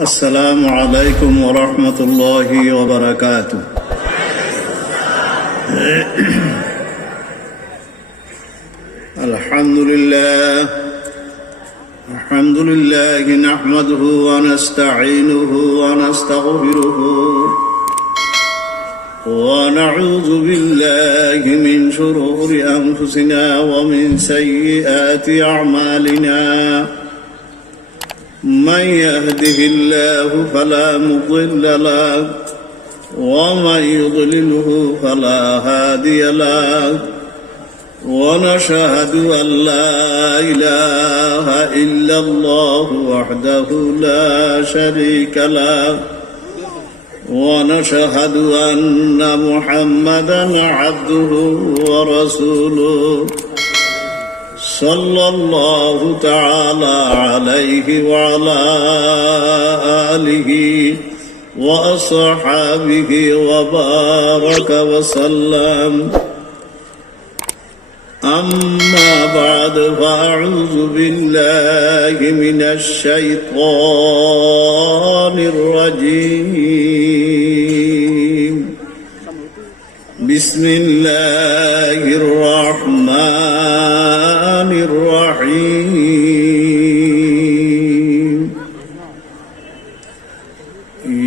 السلام عليكم ورحمة الله وبركاته. الحمد لله نحمده ونستعينه ونستغفره ونعوذ بالله من شرور أنفسنا ومن سيئات أعمالنا. من يهده الله فلا مضل له ومن يضلله فلا هادي له، ونشهد أن لا إله إلا الله وحده لا شريك له، ونشهد أن محمدا عبده ورسوله صلى الله تعالى عليه وعلى آله وأصحابه وبارك وسلم. أما بعد، فأعوذ بالله من الشيطان الرجيم. بسم الله الرحمن الرحيم.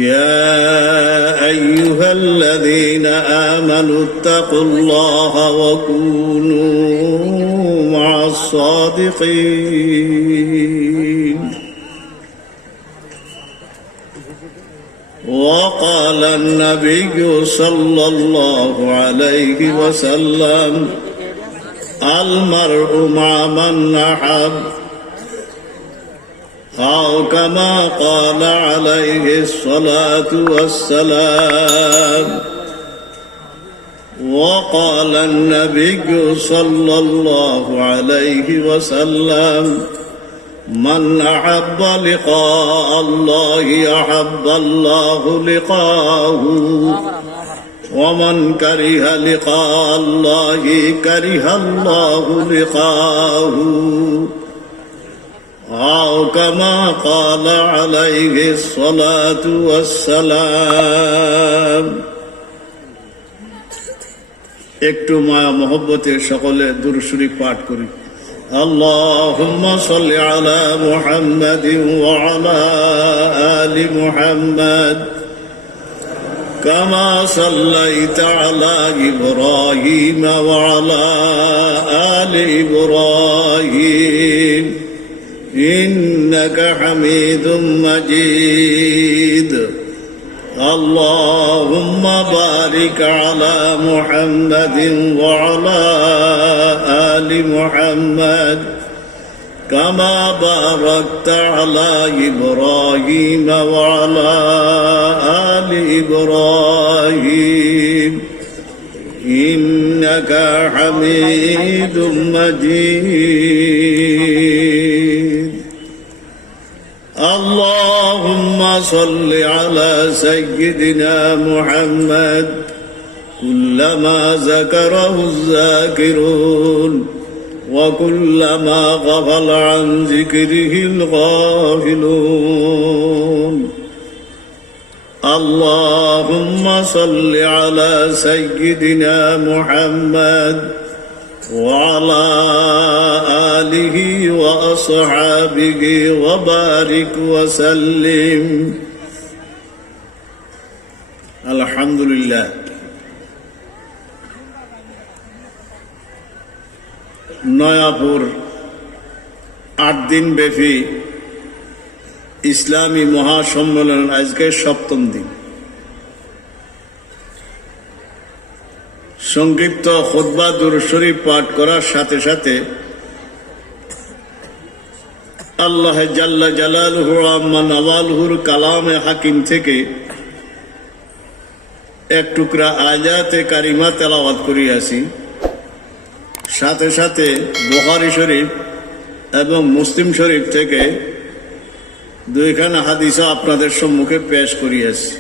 يا أيها الذين آمنوا اتقوا الله وكونوا مع الصادقين. وقال النبي صلى الله عليه وسلم: المرء مع من أحب، أو كما قال عليه الصلاة والسلام. وقال النبي صلى الله عليه وسلم: من أحب لقاء الله أحب الله لقاءه، ومن كره لقاء الله كره الله لقاءه، أو كما قال عليه الصلاة والسلام. একটু মায়া মহব্বতের সকলে দুরূদ শরীফ পাঠ করি। اللهم صل على محمد وعلى آل محمد كما صليت على إبراهيم وعلى آل إبراهيم إنك حميد مجيد. اللهم بارك على محمد وعلى آل محمد كما باركت على إبراهيم وعلى آل إبراهيم إنك حميد مجيد. اللهم صل على سيدنا محمد كلما ذكره الذاكرون وكلما غفل عن ذكره الغافلون. اللهم صل على سيدنا محمد وعلى آله وأصحابه وبارك وسلم. الحمد لله. নয়াপুর 8 দিন ব্যাপী ইসলামী মহাসম্মেলন আজকে 7ম দিন। সংক্ষিপ্ত খুতবা দুরূদ শরীফ পাঠ করার সাথে সাথে আল্লাহ জাল্লা জালালুহু আম্মা নওয়ালুহুর কালামে হাকিম থেকে এক টুকরা আয়াতে কারিমা তেলাওয়াত করিয়াছি। সাথে সাথে বুখারী শরীফ এবং মুসলিম শরীফ থেকে 2খানা হাদিসও আপনাদের সম্মুখে পেশ করিয়াছি।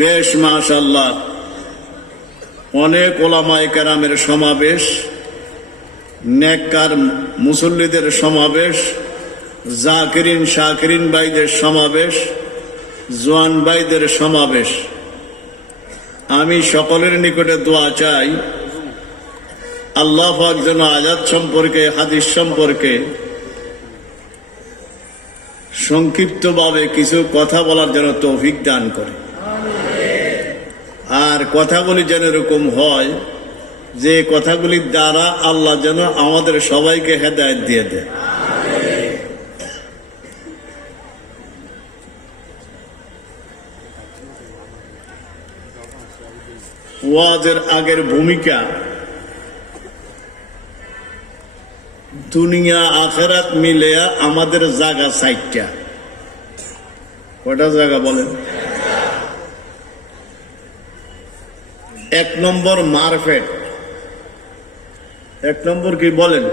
বেশ মাশাআল্লাহ, অনেক ওলামায়ে কেরামের সমাবেশ, নেককার মুসল্লিদের সমাবেশ জাকিরিন শাকিরিন ভাইদের সমাবেশ, জোয়ান ভাইদের সমাবেশ। আমি সকলের নিকটে দোয়া চাই, আল্লাহ পাক যেন আয়াত সম্পর্কে, হাদিস সম্পর্কে সংক্ষিপ্তভাবে কিছু কথা বলার জন্য তৌফিক দান করে। আর কথাগুলি যেন এরকম হয় যে কথাগুলির দ্বারা আল্লাহ যেন আমাদের সবাইকে হেদায়েত দিয়ে দেয়। ওয়াজের আগের ভূমিকা, দুনিয়া আখেরাত মিলে আমাদের জায়গা ৬০টা। কয়টা জায়গা বলেন? ১ নম্বর মারফেট। ১ নম্বর কি বলেন?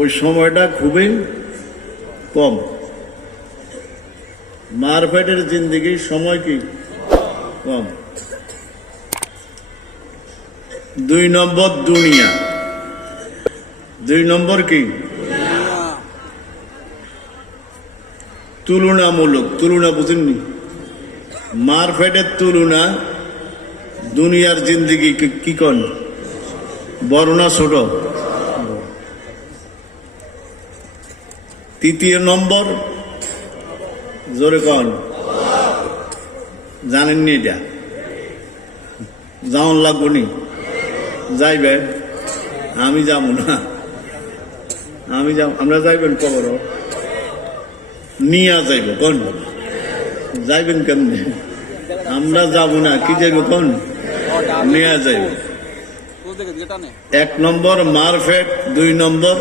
ওই সময়টা খুবই কম। মারফেটের জিন্দেগির সময় কি কম। ২ নম্বর দুনিয়া। ২ নম্বর কি তুলনামূলক। তুলনা বুঝেননি? মারফেটের তুলনা দুনিয়ার জিন্দেগি কি কন, বড় না ছোট? ৩য় নম্বর জোরে কন, জানেননি? এটা যাওয়ান লাগবো নি? যাইবে? আমি যাবো না। আমরা যাইবেন কবর নিয়ে যাইব কোন? যাইবেন কেমনে? আমরা যাব না, কি যাইব কোন? নিয়ে যাইব। ১ নম্বর মারফেট, ২ নম্বর,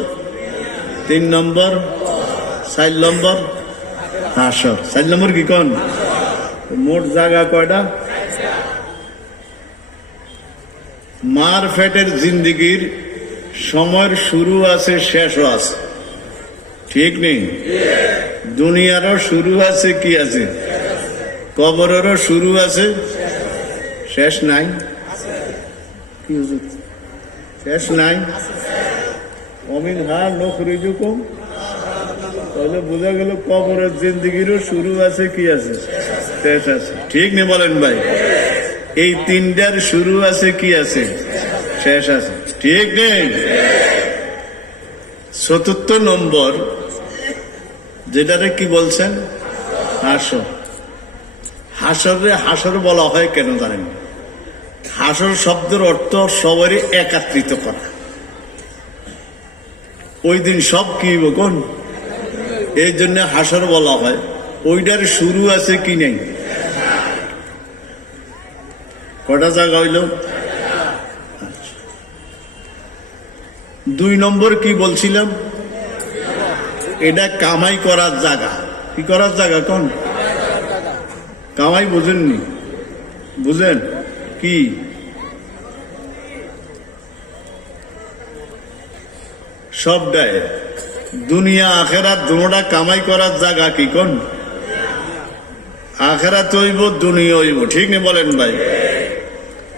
৩ নম্বর, ৪ নম্বর হাসর। ৪ নম্বর কি কোন? মোট জায়গা কয়টা? মারফেটের জিন্দিগির সময়ের শুরু আছে, শেষও আছে, ঠিক নেই? দুনিয়ারও শুরু আছে, কি আছে? কবরেরও শুরু আছে, শেষ নাই। কি হুজুর? শেষ নাই। অমিন হা নখরিজুকুম, তাহলে বোঝা গেল কবরের জিন্দিগিরও শুরু আছে, কি আছে? শেষ আছে, ঠিক নেই? বলেন ভাই, এই ৩টার শুরু আছে, কি আছে? শেষ আছে, ঠিক নেই? ৪র্থ নম্বর যেটারে কি বলছেন? হাসর। হাসরে হাসর বলা হয় কেন জানেন? হাসর শব্দের অর্থ সবারই একত্রিত করা। ওই দিন সব কি কোন, এই জন্য হাসর বলা হয়। ওইটার শুরু আছে কি নেই? কটা জায়গা হইল? ২ নম্বর কি বলছিলাম? এটা কামাই করার জায়গা। কি করার জায়গা কোন? কামাই বুঝেননি? বুঝেন কি? সবটাই দুনিয়া আখেরাত দুটোটা কামাই করার জায়গা। কি কোন? আখেরাত হইব, দুনিয়া হইব, ঠিক নেই? বলেন ভাই।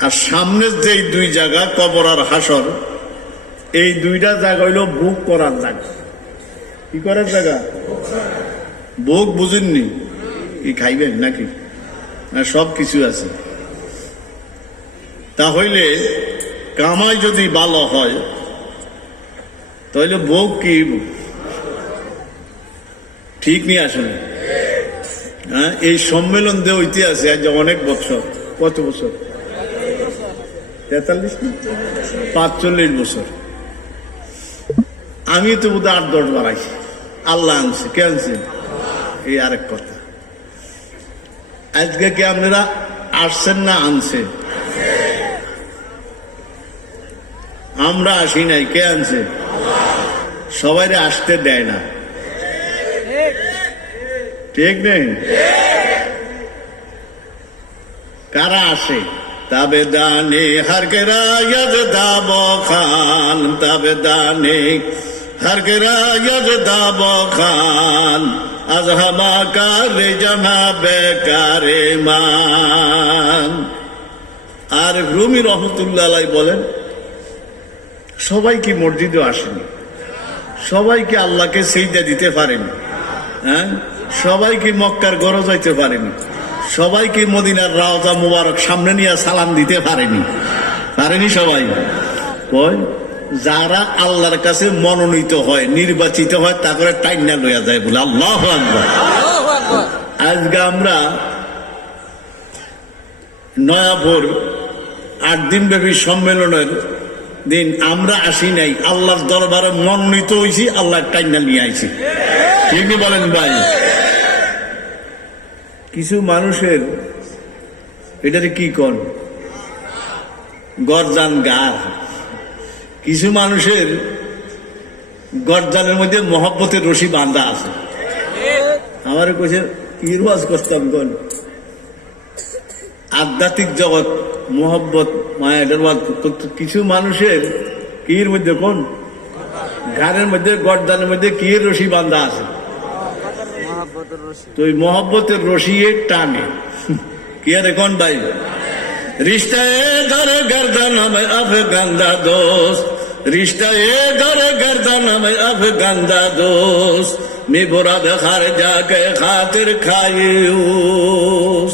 আর সামনের যে ২ জায়গা, কবর আর হাসর, এই ২টা জায়গা হইল ভোগ করার জায়গা। কি করার জায়গা? ভোগ বুঝেননি? কি খাইবেন নাকি? না, সব কিছু আছে। তাহলে কামাই যদি ভালো হয় তাহলে ভোগ কি ঠিক নিয়ে আসলে। হ্যাঁ, এই সম্মেলন দিয়ে ঐতিহাসে আজ অনেক বছর। কত বছর? ৪৩ না ৪৫ বছর। আমি তো বোধ ৮-১০ বাড়াইছি। আল্লাহ আনছে। কে আনছে? এই আরেক কথা। আজকে কি আপনারা আসছেন না আনছে? আমরা আসি নাই, কে আনছে? সবাই আসতে দেয় না, ঠিক নেই? কারা আসে? তবে দানে হর গরায়দ দাব খান, তবে দানে হর গরায়দ দাব খান, আজ হামা কারে জানা বেকারে মান। আর রুমি রহমতুল্লাহ আলাইহি বলেন, সবাই কি মসজিদে আসেনি? সবাইকে আল্লাহকে সিজদা দিতে পারেনি? হ্যাঁ, সবাইকে মক্কার গড় যাইতে পারেনি? সবাইকে মদিনার রাওজা মুবারক সামনে নিয়ে সালাম দিতে পারেনি? পারেনি সবাই। কই যারা আল্লাহর কাছে মনোনীত হয়, নির্বাচিত হয়, তারপরে টাইনা লইয়া যায় বলে। আল্লাহু আকবার। আজকে আমরা নয়াপুর 8 দিন ব্যাপী সম্মেলনের দিন আমরা আসি নাই, আল্লাহর দরবারে মনোনীত হয়েছি, আল্লাহ টাইনা নিয়ে আইছি। ঠিক বলেন ভাই? কিছু মানুষের এটারে কি কন, গরজান গার। কিছু মানুষের গরজানের মধ্যে মহব্বতের রশি বাঁধা আছে। আমার কাছে ইরওয়াজ করতাম কোন আধ্যাত্মিক জগৎ মোহব্বত মায়া। কিছু মানুষের কির মধ্যে কোন গানের মধ্যে গরদানের মধ্যে কির রশি বাঁধা আছে। তো ওই মহব্বতের রশি টানে কি আর কোন ভাই? रिश्ता घर गर्दन में अफगंदा दोस्त, रिश्ता घर गर्दन में अफगंदा दोस्त, मैं बुरा बेखार जाके खातिर खाइयूस।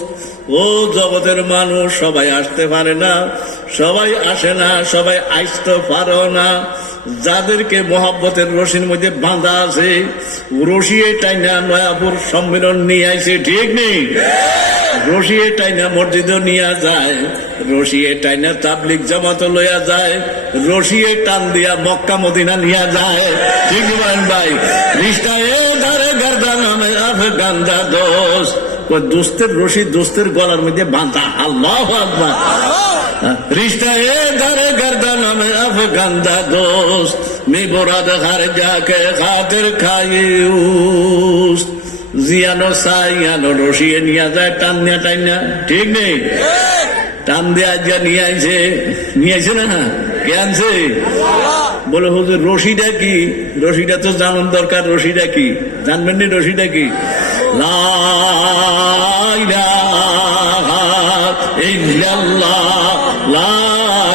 ও জগতের মানুষ সবাই আসতে পারে না, সবাই আসে না, সবাই আসতে পারো না। যাদেরকে মহব্বতের রশির মধ্যে বাঁধা আছে, রশি টাইনা নয়াপুর সম্মেলন নিয়ে আইছে। ঠিক নেই? রশি টাইনা মসজিদও নিয়ে যায়, রশি টাইনা তাবলিগ জামাত লইয়া যায়, রশি টান দিয়া মক্কা মদিনা নিয়ে যায়। ঠিক বলেন ভাই? রিশতা এ ধারে গর্দান মে আফগান্দা দোস্ত, দোস্তের রশি দোস্তের গলার মধ্যে বাঁধা। আল্লাহু আকবার। रिश्ता ए दर गर्दन में अफगंदा दोस्त, मैं बुराद घर जाके खातिर खाइयूस। জিয়ানো সাইয়ানো রশিয়ে নিয়ে যায় টান্না টান্না। ঠিক নেই? টান দিয়ে আজ নিয়ে আইছে, নিয়ে আইছে না? কে আনছে? বলে হুজুর রশিটা কি? রশিটা তো জানার দরকার। রশিটা কি জানবেন নি? রশিটা কি? লা ইলাহা ইল্লাল্লাহ, লা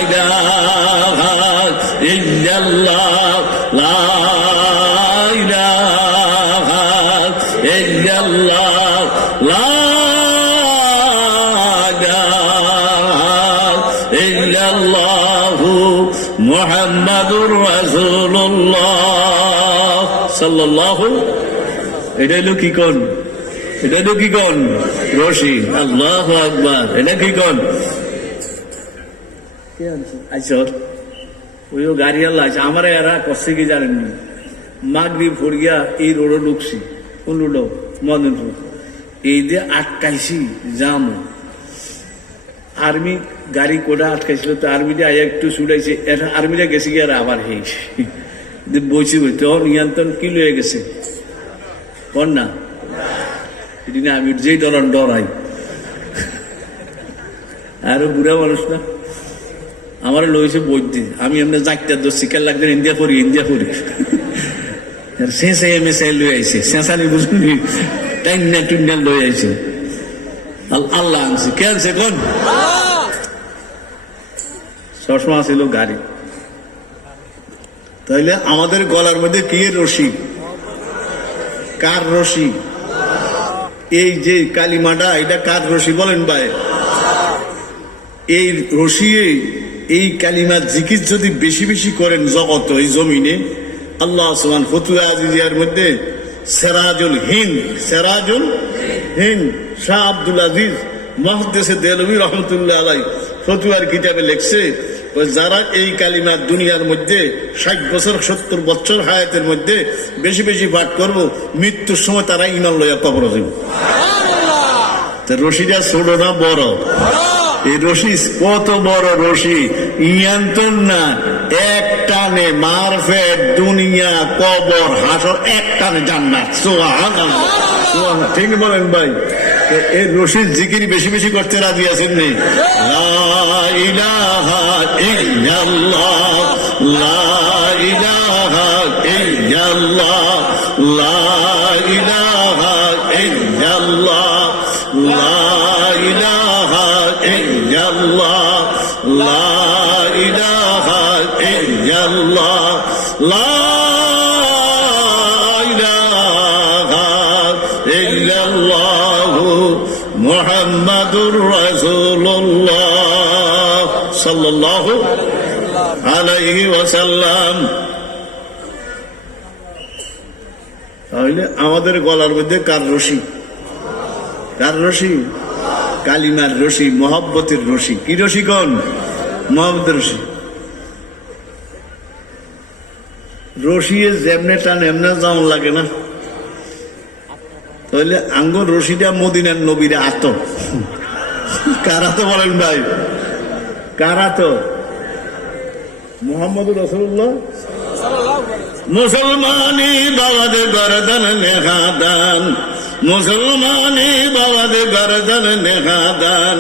ইলাহা ইল্লাল্লাহ, লা ইলাহা ইল্লাল্লাহ, লা ইলাহা ইল্লাল্লাহু মুহাম্মাদুর রাসূলুল্লাহ সাল্লাল্লাহু। এটা হলো কি কোন? এটা হলো কি কোন? রশি। আল্লাহু আকবার। এটা কি কোন? আচ্ছা ওই গাড়ি আল্লাহ আছে আমার এরা কষ্ট কি জানেননি? মাগরিব ফড়িয়া এই রোডে ঢুকছি। কোন রোড? মদনপুর। এই দিয়ে আটকাইছি জাম। আর্মি গাড়ি কোটা আটকাইছিল, তো আর্মিটা আয়া একটু ছুটাইছে, আর্মিটা গেছে গিয়ে আবার হেয়েছে বইছি। তখন নিয়ন্ত্রণ কি লয়ে গেছে কন না? এটি না আমি যেই ডরান ডরাই। আরো বুড়া মানুষ না, আমার লইছে বৈদ্যি। আমি এমনি যাইতে শিকার লাগবে ইন্ডিয়া করি, ইন্ডিয়া করি শেষে মেসে লই আইছে। শেষানি বুঝলি টাইনা টুন্ডা লই আইছে। আল্লাহ আনছে। কে আনছে কোন? চশমা ছিল গাড়ি। তাইলে আমাদের গলার মধ্যে কি রশি? কার রশি? এই যে কালিমাটা, এটা কার রশি বলেন ভাই? এই রশি, এই কালিমা জিকির যদি বেশি বেশি করেন জগত এই জমিনে, আল্লাহ সুবহান ফতুয়া আজিজিয়ার মধ্যে সেরাজুল হিন্দ, সেরাজুল হিন্দ শাহ আব্দুল আজিজ মুহাদ্দিসে দেলভী রহমতুল্লাহ আলাই ফতুয়ার কিতাবে লেখছে, যারা এই কালিমা দুনিয়ার মধ্যে 60 বছর 70 বছর হায়াতের মধ্যে বেশি বেশি পাঠ করবো, মৃত্যুর সময় তারা ইমান লইয়া কবর যাবে। রশিটা ছোট না বড়? এই রশি কত বড় রশি! ইয়ান্তন না, এক টানে মারফেট দুনিয়া কবর হাসর, এক টানে জান্নাত। সুবহানাল্লাহ, সুবহানাল্লাহ। ঠিক বলেন ভাই? এই রশির জিকির বেশি বেশি করতে রাজি আছেন নি? লা ইলাহা ইল্লাল্লাহ, লা ইলাহা ইল্লাল্লাহ, লা ইলাহা ইল্লাল্লাহ, লা ইলাহা ইল্লাল্লাহ, লা ইলাহা ইল্লাল্লাহ, লা ইল্লাল্লাহু মুহাম্মাদুর রাসূলুল্লাহ সাল্লাল্লাহু আলাইহি ওয়াসাল্লাম। তাহলে আমাদের গলার মধ্যে কার রশি? কার রশি? কালিমার রশি, মহব্বতের রশি। কি রশি? কোন? মহব্বতের রশি। রশিয়ে যেমনে টান এমনে যেমন লাগে না, তাহলে আঙ্গুর রশিটা মদিনার নবীর আত। কারা তো বলেন ভাই? কারা তো? মুহাম্মদুর রাসূলুল্লাহ। মুসলমানি বাবাদে গরদন নেহাদান, মুসলমানি বাবাদে গরদন নেহাদান,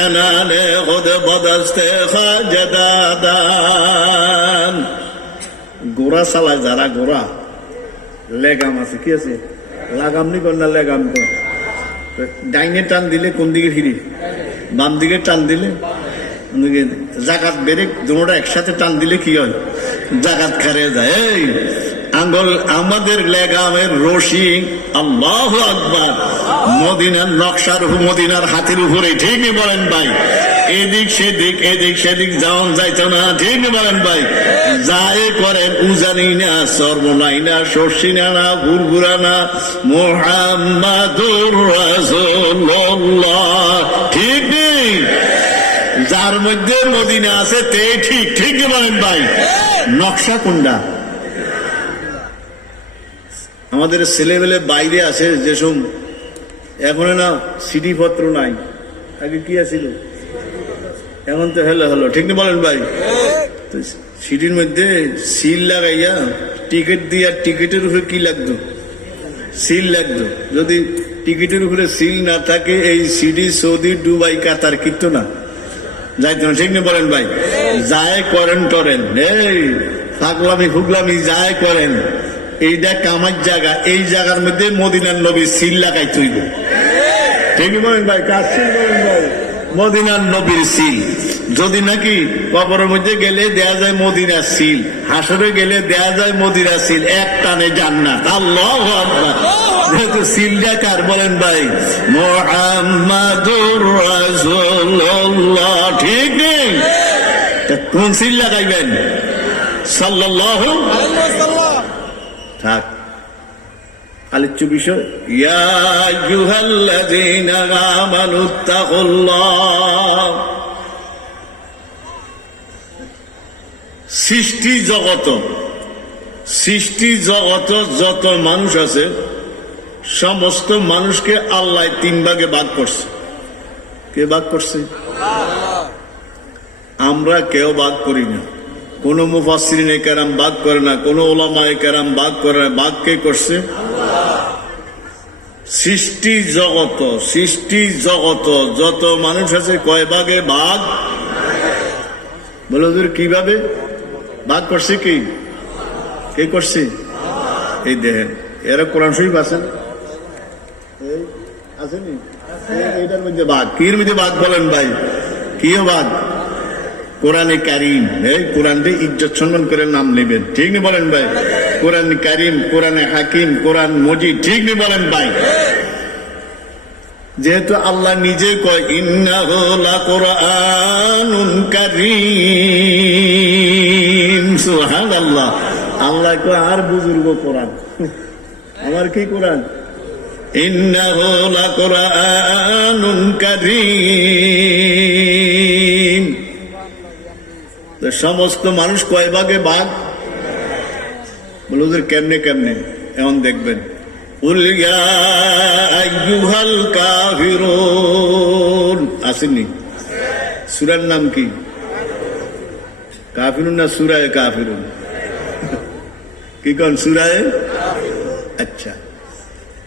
এনানে খুদ বদস্তে খাজদাদান। গোড়া চালায় যারা, গোড়া লেগাম আছে, কি আছে? লাগাম নি কর না লেগাম কর। ডাইনে টান দিলে কোন দিকে ফিরি? বাম দিকে টান দিলে জাকাত বেড়ে, দুটোটা একসাথে টান দিলে কি হয়? জাকাত খারে যায়। এই আঙ্গুল আমাদের লেগামের রশি। আল্লাহু আকবার। মদিনার নকশার, মদিনার হাতের উপরে। ঠিক বলেন ভাই? এদিক সেদিক, এদিক সেদিক যাওন যাইতো না। ঠিক বলেন ভাই? যায় করেন উজানি না, সর্বনাই না, শর্ষিনা না, গুরগুরা না, মুহাম্মাদুর রাসূলুল্লাহ। ঠিক নেই? যার মধ্যে মদিনা আছে তে ঠিক। ঠিক বলেন ভাই? নকশা কোনটা? আমাদের ছেলেবেলে বাইরে আছে যেসব, এখন না সিডি পত্র নাই, আগে কি আছিল? এখন তো হলো হলো। ঠিক না বলেন ভাই? সিডির মধ্যে সিল লাগাইয়া টিকিট দিয়া, টিকিটের উপরে কি লাগতো? সিল লাগতো। যদি টিকিটের উপরে সিল না থাকে এই সিডি সৌদি, দুবাই, কাতার কিতো না, যাইতো না। ঠিক না বলেন ভাই? যায় করেন টরেন, এই ফাগলামি ফুগলামি যায় করেন, এইটা কামার জায়গা, এই জায়গার মধ্যে মদিনার নবী সিল লাগাই তুইব। ঠিক বলেন ভাই? কার সিল বলেন ভাই? মদিনার নবীর সিল। যদি নাকি কবরের মধ্যে গেলে দেয়া যায় মদিনার সিল, হাসরে গেলে দেয়া যায় মদিনার সিল, এক টানে জান্নাত। আল্লাহু আকবার। যেহেতু সিলটা কার বলেন ভাই? মুহাম্মাদুর রাসূলুল্লাহ। ঠিক নেই? কোন সিল লাগাইবেন? সাল্লাল্লাহু আলাইহি ওয়াসাল্লাম। থাক আলোচ্য বিষয়, ইয়া আইয়ুহাল্লাযীনা আমানুত্তাকুল্লাহ। সৃষ্টি জগত যত মানুষ আছে, সমস্ত মানুষকে আল্লাহ তিন ভাগে ভাগ করছে। কে ভাগ করছে? আমরা কেউ ভাগ করি না, কোন মুফাসসিরিনে কেরাম ভাগ করে না, কোন উলামায়ে কেরাম ভাগ করে না। ভাগ কে করছে? সৃষ্টি জগত যত মানুষ আছে কয় ভাগে ভাগ? বলে হুজুর কিভাবে ভাগ করছে? কে করছে? এই দেখেন, এরা কোরআন শরীফ আছে, আসেনি? এটার মধ্যে ভাগ। কির মধ্যে ভাগ বলেন ভাই? কি ভাগ? কোরআনে কারিম। এই কোরআনকে ইজ্জত সম্মান করে নাম নেবেন। ঠিক নি বলেন ভাই? কোরআন কারিম, কোরআনে হাকিম, কোরআন মজিদ। ঠিক নি বলেন ভাই? যেহেতু আল্লাহ নিজে কয় ইন্নাহু লাকুরআনুন কারীম। সুবহানাল্লাহ। আল্লাহ কয় আর বুজুর্গ কোরআন। আমার কি কোরআন? ইন্নাহু লাকুরআনুন কারীম। সমস্ত মানুষ কয় ভাগে ভাগ? বলে ওদের কেমনে কেমনে? এমন দেখবেন, কুল ইয়া আইয়ুহাল কাফিরুন। আসেননি? সূরার নাম কি? কাফিরুন না সূরায়ে কাফিরুন? কি কোন? সূরায়ে। আচ্ছা,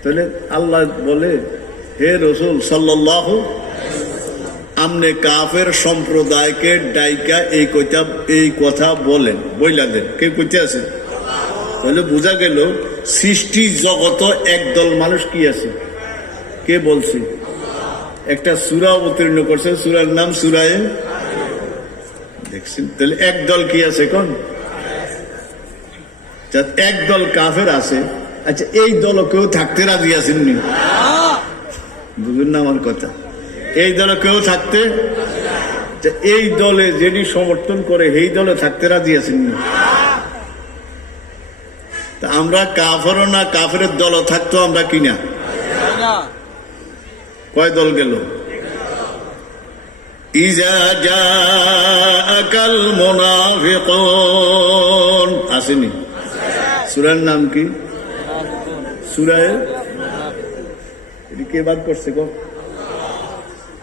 তাহলে আল্লাহ বলে হে রাসূল সাল্লাল্লাহু, আমনে কাফের সম্প্রদায়কে ডাইকা এই কথা বলেন, বইলা দেন। কে কইতে আছে? তাহলে বোঝা গেল সৃষ্টি জগত একদল মানুষ কি আছে? কে বলছে? একটা সূরা অবতীর্ণ করছে, সূরার নাম সূরায়ে। দেখছেন? তাহলে একদল কি আছে? কোন? একদল কাফের আছে। আচ্ছা, এই দল কেউ থাকতে রাজি আছেননি? বুঝুন না আমার কথা? এই দলে কেউ থাকতে, এই দলে যেটি সমর্থন করে এই দলে থাকতে রাজি আছেন না? তা আমরা কাফেরও না, কাফেরের দল থাকতো আমরা কিনা? কয় দল গেল? ইজা জাআকাল মুনাফিকুন আসেনি? সূরার নাম কি? সূরায়ে এটি কে বাদ করছে গো?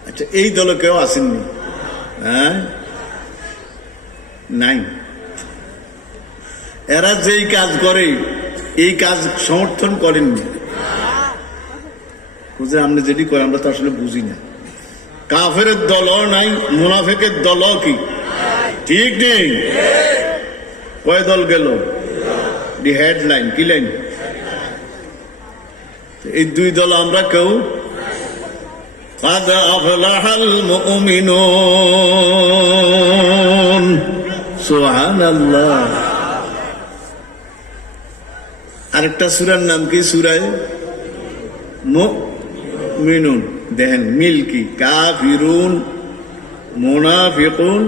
আচ্ছা, এই দলে কেউ আসেননি? হ্যাঁ, নাই। এরা যেই কাজ করে এই কাজ সমর্থন করেননি। বুঝলে, আমরা যেটি করে আমরা তো আসলে বুঝি না। কাফেরের দলও নাই, মুনাফিকের দলও কি ঠিক নেই? কয় দল গেল? দি হেডলাইন কি লাইন? এই দুই দল আমরা কেউ। قد أفلح المؤمنون سبحان الله। আরেকটা সূরার নাম কি? সূরায়ে মুমিনুন। দেখেন মিল কি? কাফিরুন, মুনাফিকুন,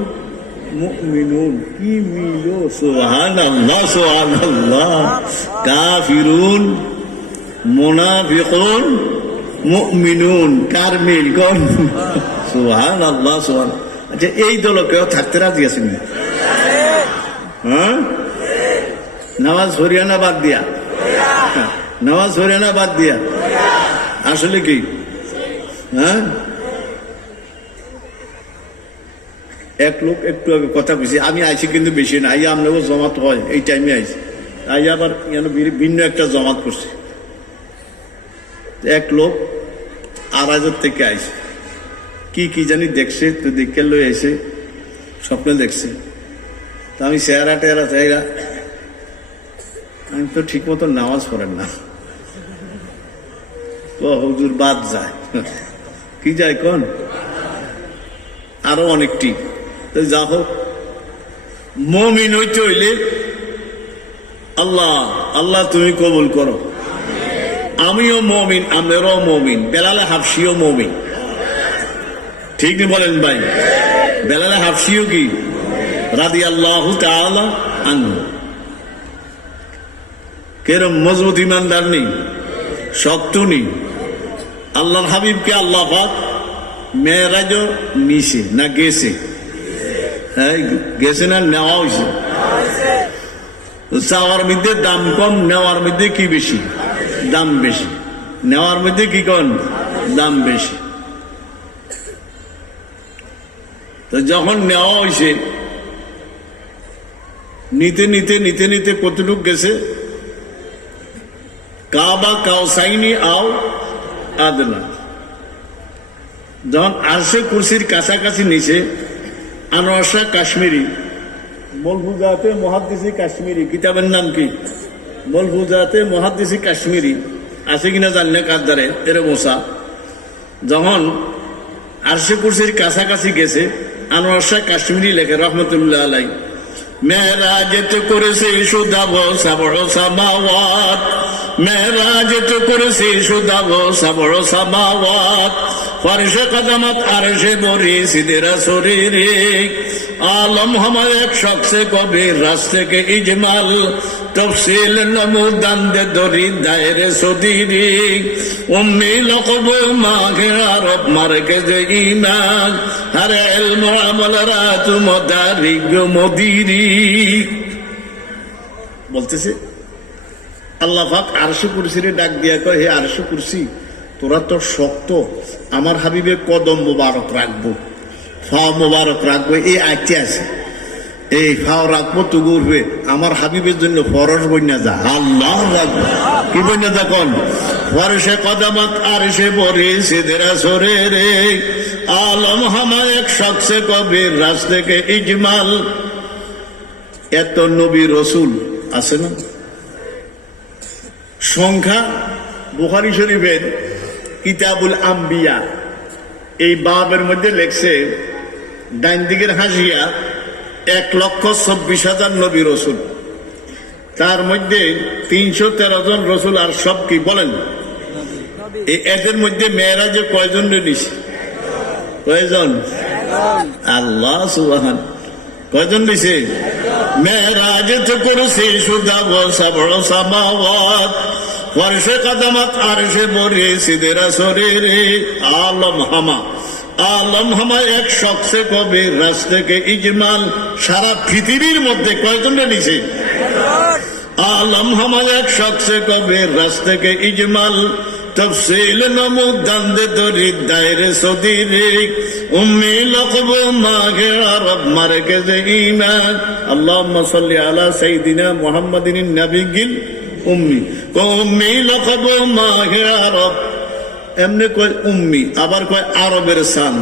মুমিনুন, কি মিল! সুবহানাল্লাহ সুবহানাল্লাহ। কাফিরুন, মুনাফিকুন, মুমিনুন, কার মিল কোন? সুবহানাল্লাহ সুবহানাল্লাহ। আচ্ছা, এই দল কেউ থাকতে রাজি আছেন না? হ্যাঁ, নামাজ হরিয়ানা বাদ দিয়া, নামাজ হরিয়ানা বাদ দিয়া আসলে কি? হ্যাঁ, এক লোক একটু আগে কথা বলছি, আমি আইছি কিন্তু বেশি না, আইয়া আমরাও জমাত হয় এই টাইমে আইছি, আইয়া আবার ভিন্ন একটা জমাত করছে। এক লোক আড়াইজোর থেকে আইছে, কি কি জানি দেখছে, তো দেখে লই আইছে, স্বপ্নে দেখছে। তো আমি চেহারা টেহারা জায়গা, আমি তো ঠিক মতো নামাজ পড়েন না, তো হুজুর বাদ যায়। কি যায় কোন? আরো অনেকটি। যা হোক, মুমিন হইতে হইলে আল্লাহ আল্লাহ তুমি কবুল করো। আমিও মুমিন, আমরাও মুমিন, বেলালে হাফসিও মুমিন, ঠিক নি বলেন ভাই? বেলালে হাফসিও কি রাদিয়াল্লাহু তাআলা আনহু। কেরম মজবুত ইমানদার নেই, শক্ত নেই। আল্লাহর হাবিবকে আল্লাহ পাক মেরাজও নিছে না গেছে? হ্যাঁ, গেছে না নেওয়া হয়েছে? চাওয়ার মধ্যে দাম কম, নেওয়ার মধ্যে কি বেশি? দাম বেশি। নেওয়ার মধ্যে কি কম? দাম বেশি। তো যখন নেওয়া হয়েছে, নিতে নিতে নিতে নিতে কতটুক গেছে? কাবা কাউসাইনি আও আদনা। যখন আরশে কুরসির কাছাকাছি নিচে, আনোয়ার শাহ কাশ্মীরি মলফুজাতে মুহাদ্দিসি কাশ্মীরি, কিতাবের নাম কি? মলফুজাতে মুহাদ্দিসি কাশ্মীরি, আছে কিনা জানলে কার দ্বারে এর মোসা। যখন আরশে কুরসির কাছাকাছি গেছে, আনোয়ার শাহ কাশ্মীরি লেখে রহমতুল্লাহ আলাই, মেরাজেতে করেছে সুদাব সাবড় সামাওয়াত, মেরাজেতে করেছে সুদাব সাবড় সামাওয়াত, ফারশে কদমত আরশে বরি সিদরা শরীরে, आलम हम एक शख्स को भी रास्ते के इजमाल तफसील नमूदंद दरी दायरे सुदीरी उम्मी लक़ब माहिरा रब मरकज़ ईमान हर इल्म अमल रात मदारिक मुदीरी। বলতেছে আল্লাহ পাক আরশে কুরসিরে ডাক দিয়া কয়, হে আরশে কুরসি, তোরা তো শক্ত, আমার হাবিবের কদম মুবারক রাখবো, ফাও মুবারক রাখবো, এই আইতে আছে, এই ফাও রাখবো তো ঘুরবে, আমার হাবিবের জন্য ফরজ বন্যা যা, আল্লাহ রাখবো। কি বন্যা যা কোন? ফরসে কদমত আরশে বরি সিদরা সরে রে, আলম হামা এক শখসে কবির রাস্তে কে ইজমাল। এত নবী রসুল আছে না? সংখ্যা বুখারী শরীফের কিতাবুল আম্বিয়া এই বাবের মধ্যে লেখছে, ডাইন দিকের হাসিয়া 1,24,000 নবী রসুল, তার মধ্যে 313 জন রসুল আর সব কি বলেন? এদের মধ্যে মেয়েরাজে কয়জন নিছে? কয়জন? আল্লাহ সুবহান, কয়জন নিছে? মেয়েরাজ তো করেছে সুদা সাবড় সামাওয়াত ফরশে কদমত আরশে বরে সিদরা সরে আলম হামা। আলম হামা এক শখসে কবে রাস্তে কে ইজমাল, সারা পৃথিবীর মধ্যে কয়জন নিছে? আলম হামা এক শখসে কবে রাস্তে কে ইজমাল, তফসিল নমুদ দান্দে দরি দায়রে সদিরে উম্মি লকব মাগে আরব মারকেজে ঈমান। আল্লাহুম্মা সাল্লি আলা সাইয়্যিদিনা মুহাম্মাদিন নবিয়্যিল উম্মি। উম্মি লকব মাগে আরব, এমনি কয় উম্মি, আবার কয় আরবের সান।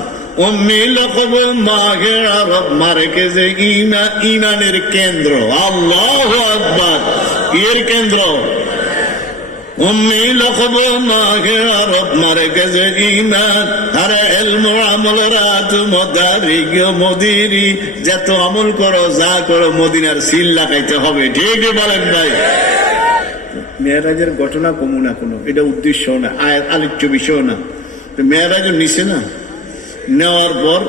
উম্মি লকব মাগে আরব মারকেজে ঈমান, ঈমানের কেন্দ্র। আল্লাহু আকবার, এর কেন্দ্র। উম্মি লকব মাগে আরব মারকেজে ঈমান, আরে ইলম আমল রাত মদারিগ মদিরি, যত আমল করো যা করো মদিনার সিল লাগাইতে হবে। ঠিক বলেন ভাই? মেয়েরাজের ঘটনা কমু না, কোনো এটা উদ্দেশ্য না, আলোচ্য বিষয় না। মেয়েরাজ নিছে না, নেওয়ার পর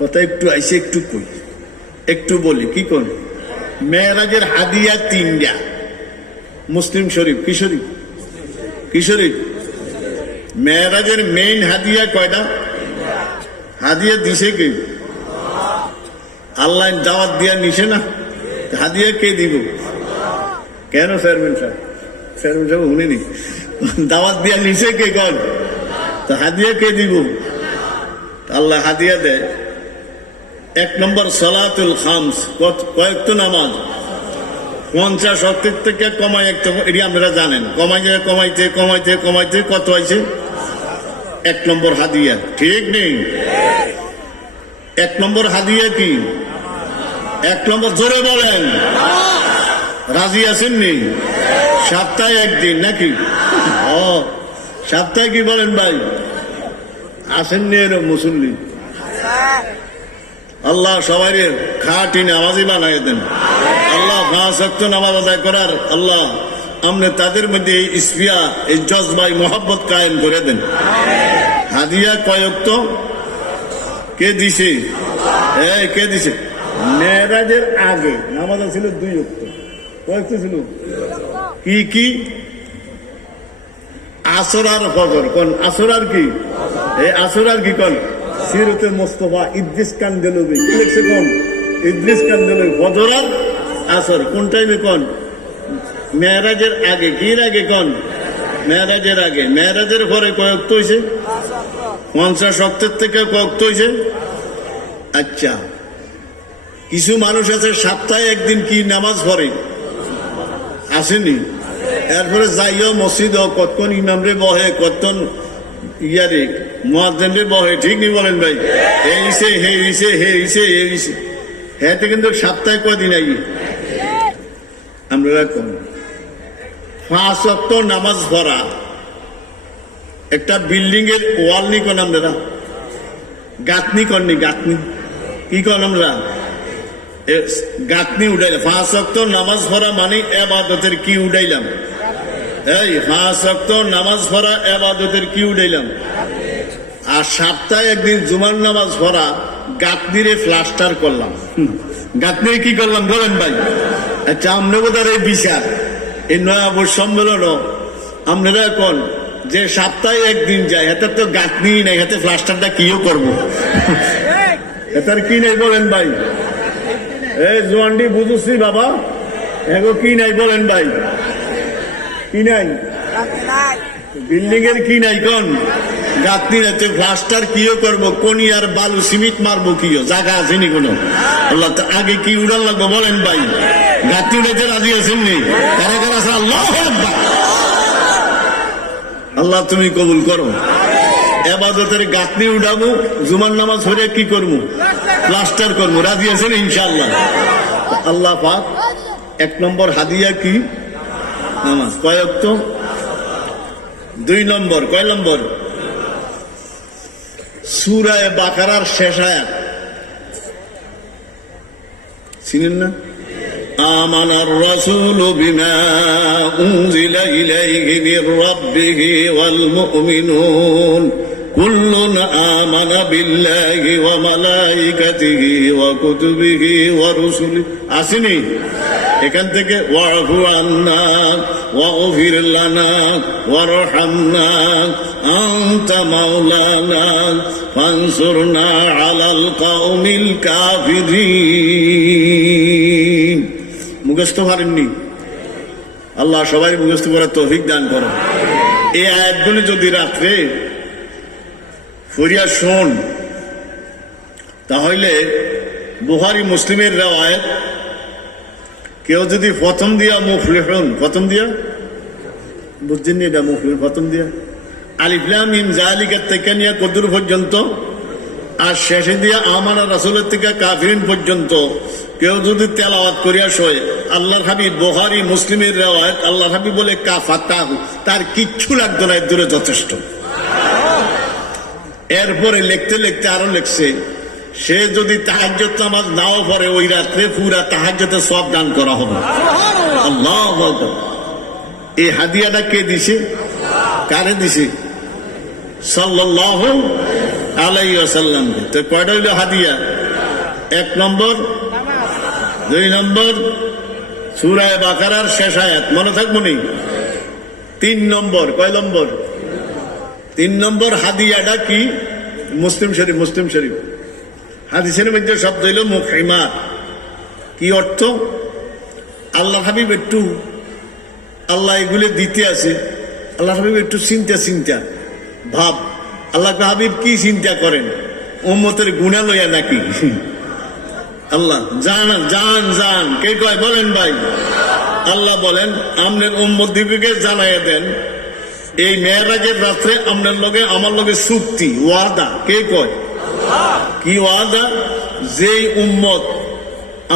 কথা একটু আইসে, একটু কই, একটু বলি কি কোন। মেয়েরাজের হাদিয়া তিনটা, মুসলিম শরীফ। কি শরীফ? কি শরীফ? মেয়েরাজের মেইন হাদিয়া কয়টা? হাদিয়া দিছে কে? আল্লাহ দাওয়াত দিয়া নিছে না, হাদিয়া কে দিব? কেন চেয়ারম্যান সাহেব? চেয়ারম্যান সাহেব শুনিনি, দাওয়াত দিয়া নিছে কে? কন তো হাদিয়া কে দিব? আল্লাহ হাদিয়া দেয়। এক নম্বর সালাতুল খামস, কয়েক তো নামাজ 50 অক্টের থেকে কমাই, একটা এটি আপনারা জানেন, কমাইতে কমাইতে কমাইতে কমাইতে কত হয়েছে? 1 নম্বর হাদিয়া। ঠিক নেই? 1 নম্বর হাদিয়া কি? 1 নম্বর জোরে বলেন, রাজি আছেন নি? সপ্তাহে একদিন নাকি? ও সপ্তাহে কি বলেন ভাই? আসেননি এরকম মুসল্লি? আল্লাহ সবাই খাঁটি নামাজি বানাই দেন। আল্লাহ 5 ওয়াক্ত নামাজ আদায় করার আল্লাহ আমনে তাদের মধ্যে এই ইসফিয়া, এই জজবাই মোহাব্বত কায়েম করে দেন। হাদিয়া কয় ওয়াক্ত? কে দিছে? কে দিছে? মেরাজের আগে নামাজ ছিল 2 ওয়াক্ত। কয়েকটা ছিল? কি কি? আসর আর ফজর। কোন আসর আর কি? এই আসর আর কি? কোন সিরতে মুস্তাফা ইদ্রিস কান্দেলবি কি লিখছে? কোন ইদ্রিস কান্দেলবি ফজর আর আসর কোন টাইমে? কোন মেরাজের আগে। কি আগে? কোন মেরাজের আগে। মেরাজের পরে কয়েক হয়েছে? 50 ওয়াক্তের থেকে কয়েক হয়েছে? আচ্ছা, কিছু মানুষ আছে সপ্তাহে একদিন কি নামাজ পড়ে? আসেনি? এরপরে যাইও মসজিদ, কতক্ষণ ইমামরে বহে, কতক্ষণ ইয়ারে মুয়াজ্জিনরে বহে। ঠিক নি বলেন ভাই? এইছে হে ইছে হে ইছে এইছে, হেতে কিন্তু সপ্তাহে কয়দিন আই আমরা কম। 5 ওয়াক্ত নামাজ পড়া একটা বিল্ডিং এর ওয়াল নি কোন আমরা গাঁথনি করনি, গাঁথনি কি কন আমরা? গাঁথনি উঠাইলাম। 5 ওয়াক্ত নামাজ পড়া মানে ইবাদতের কি উঠাইলাম? এই 5 ওয়াক্ত নামাজ পড়া ইবাদতের কি উঠাইলাম? আর সপ্তাহে একদিন জুমার নামাজ পড়া গাঁথনিরে প্লাস্টার করলাম। গাঁথনি কি করলাম বলেন ভাই? আচ্ছা, আমরা বোধহয় এই বিচার, এই নয়াবর সম্মেলন আপনারা এখন যে সপ্তাহে একদিন যায়, এতে তো গাঁথনি নাই, এতে প্লাস্টারটা কিও করবো? এটার কি নাই বলেন ভাই? এই জোয়ান্ডি বুঝুছি বাবা, এগো কি নাই বলেন ভাই? কি নাই? বিল্ডিং এর কি নাই? কোন গাঁথনি আছে, প্লাস্টার কিও করবো? কোনি আর বালু সিমেন্ট মারবো কিও? জায়গা আসেনি কোনো? আল্লাহ আগে কি উড়ান লাগবো বলেন ভাই? গাঁথনি উড়াইতে রাজি আছেন নি? কারা কারা আছে? আল্লাহ আল্লাহ তুমি কবুল করো। এবাদতের গাঁথনি উঠাবো, জুমার নামাজ হলে কি করবো? প্লাস্টার করবো। রাজি আছেন ইনশাআল্লাহ? আল্লাহ পাক 1 নম্বর হাদিয়া কি? নামাজ। কয় ওয়াক্ত? 2 নম্বর। কয় নম্বর? সূরা বাকারার শেষ আয়াত চিনেন না? آمن الرسول بما أنزل إليه من ربه والمؤمنون كل آمن بالله وملائكته وكتبه ورسله আসেনি এখান থেকে ওয়াফু আন্না ওয়াগফির লানা ওয়ারহামনা আনতা মাওলানা ফানসুরনা আলাল কওমিল কাফিরিন। মুখস্থ পারেননি? আল্লাহ সবাই মুখস্থ করার তৌফিক দান করুন। এই আয়াতগুলি যদি রাত্রে ফরিয়া শোন, তাহলে বুখারী মুসলিমের রিওয়ায়াত, কেউ যদি প্রথম দিয়া মুফলিহুন, প্রথম দিয়া বুঝছেন এটা মুফলিহুন প্রথম দিয়া আলিফ লাম মিম যালিকা থেকে নিয়ে কদুর পর্যন্ত আর শেষে দিয়া আমানা রাসূলের থেকে কাফিরিন পর্যন্ত কেউ যদি তেলাওয়াত করিয়া শোয়, আল্লাহর হাবিব বুখারী মুসলিমের রিওয়ায়াত, আল্লাহর হাবিব বলে কাফাতাহু, তার কিচ্ছু লাগতো না, এর দূরে যথেষ্ট। এরপরে লিখতে লিখতে আরো লিখছে, সে যদি তাহাজ্জুদ নামাজ নাও পড়ে ওই রাত্রে পুরা তাহাজ্জুদের সওয়াব দান করা হবে। আল্লাহু আকবার। এই হাদিয়াটা কে দিছে? কারে দিছে? সাল্লাল্লাহু আলাইহি ওয়াসাল্লাম। তো কয়টা হইল হাদিয়া? 1 নম্বর, 2 নম্বর সূরা বাকারার শেষ আয়াত, মনে থাকবো নি? 3 নম্বর, কয় নম্বর? 3 নম্বর হাদিয়াটা কি? মুসলিম শরীফ, মুসলিম শরীফ হাদিসের মধ্যে শব্দ হইল মুফহিমা। কি অর্থ? আল্লাহ হাবিব একটু, আল্লাহ এগুলো দিতে আছে, আল্লাহ হাবিব একটু চিন্তা ভাব, আল্লাহ হাবিব কি চিন্তা করেন? উম্মতের গুনাহ লইয়া নাকি? আল্লাহ জান জান জান, কে কয় বলেন ভাই? আল্লাহ বলেন আপনার উম্মত দিকে জানাইয়া দেন, এই মেরাজের রাত্রে আপনার লগে আমার লগে চুক্তি, ওয়াদা। কে কয়? কি ওয়াদা? যেই উম্মত,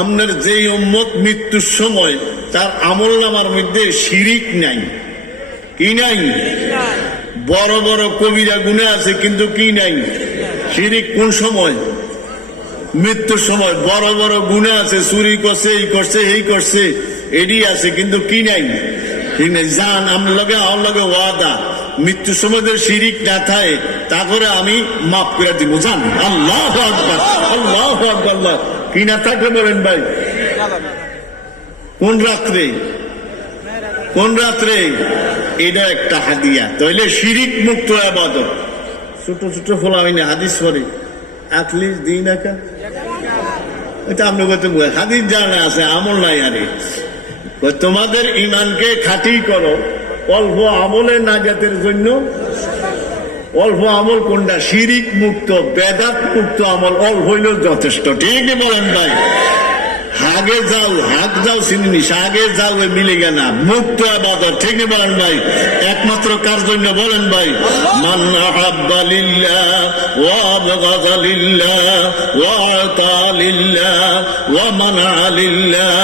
আপনার যেই উম্মত মৃত্যুর সময় তার আমল নামার মধ্যে শিরিক নাই, কি নাই? বড় বড় কবিরা গুনাহ আছে কিন্তু কি নাই? শিরিক। কোন সময়? মৃত্যুর সময়। বড় বড় গুনাহ আছে, চুরি করছে, এই করছে, এই করছে, এডি আছে কিন্তু কি নাই? ঠিক নাই। জান আমার লগে, আমার লগে ওয়াদা, মৃত্যুর সময় শিরিক না থাকে তারপরে আমি মাফ করে দিব। জান আল্লাহু আকবার, আল্লাহু আকবার। কি না থাকলে বলেন ভাই? কোন রাত্রে? কোন রাত্রে? এটা একটা হাদিয়া। তাহলে শিরিক মুক্ত ইবাদত। ছোট ছোট ফলামিনে হাদিস পড়ে আকলিস দিন একা, এটা আপনি বলতে হাদিস জানা আছে, আমল নাই। আরে তোমাদের ইমানকে খাঁটি করো, অল্প আমলে নাজাতের জন্য। অল্প আমল কোনটা? শিরিক মুক্ত, বেদাত মুক্ত আমল অল্প হইলেও যথেষ্ট। ঠিকই বলেন ভাই? হাগে যাও, হাগ যাও চিনি, সাগে যাও মিলে গে না, মুক্ত ইবাদত। ঠিকই বলেন ভাই? একমাত্র কার জন্য বলেন ভাই? মান আহাব্বা লিল্লাহ ওয়া আবগাযা লিল্লাহ ওয়া আতা লিল্লাহ ওয়া মানা লিল্লাহ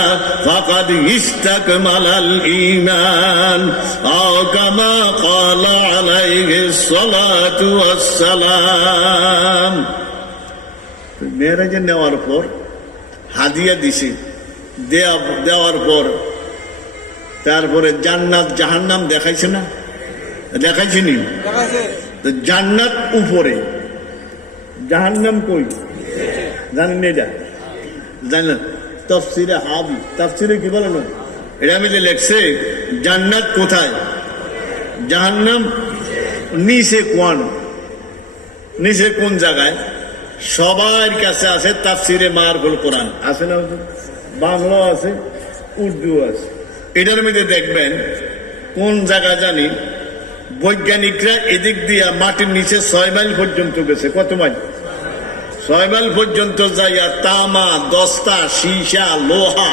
ফাকাদ ইসতাকমালাল ঈমান আও কামা ক্বালা আলাইহিস সালাতু ওয়াস সালাম। মেরাজে নেওয়ার পর হাদিয়া দিছে, দেওয়ার পর তারপরে জান্নাত জাহান্নাম দেখাইছে না? দেখাইছে নি? জান্নাত উপরে, জাহান্নাম কই জানেন? এটা জানেন? তাফসীরে হাবি, তাফসীরে কি বলে না, এটা আমি যে লেখছে জান্নাত কোথায়, জাহান্নাম নিচে। কোন নিচে? কোন জায়গায়? সবার কাছে আছে তাফসীরে মারফুল কোরআন, আছে না? বাংলা আছে, উর্দু আছে। এটার মধ্যে দেখবেন কোন জায়গা জানি বৈজ্ঞানিকরা এদিক দিয়া মাটির নিচে 6 মাইল পর্যন্ত গেছে। কত মাইল? 6 মাইল পর্যন্ত যাইয়া তামা, দস্তা, সীসা, লোহা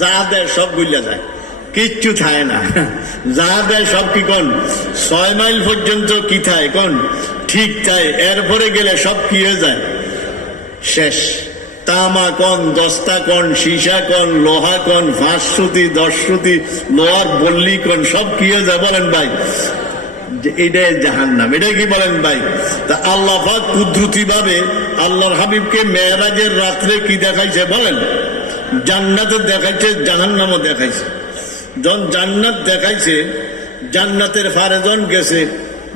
যা দেয় সব গুলা যায়, কিচ্ছু থাকে না। যা দেয় সব কি কোন 6 মাইল পর্যন্ত কি থাকে কোন ঠিক থাকে, এরপরে গেলে সব কি হয়ে যায়? শেষ। তামা কন, দস্তা কন, সীসা কন, লোহা কন, 5 সুতি 10 সুতি লোহার বল্লি কন, সব কি হয়ে যায় বলেন ভাই? এটাই জাহান্নাম। এটা কি বলেন ভাই? তা আল্লাহ পাক কুদরতি ভাবে আল্লাহর হাবিবকে মেরাজের রাত্রে কি দেখাইছে বলেন? জান্নাতে দেখাইছে, জাহান্নামও দেখাইছে। যখন জান্নাত দেখাইছে, জান্নাতের ফারেজন গেছে,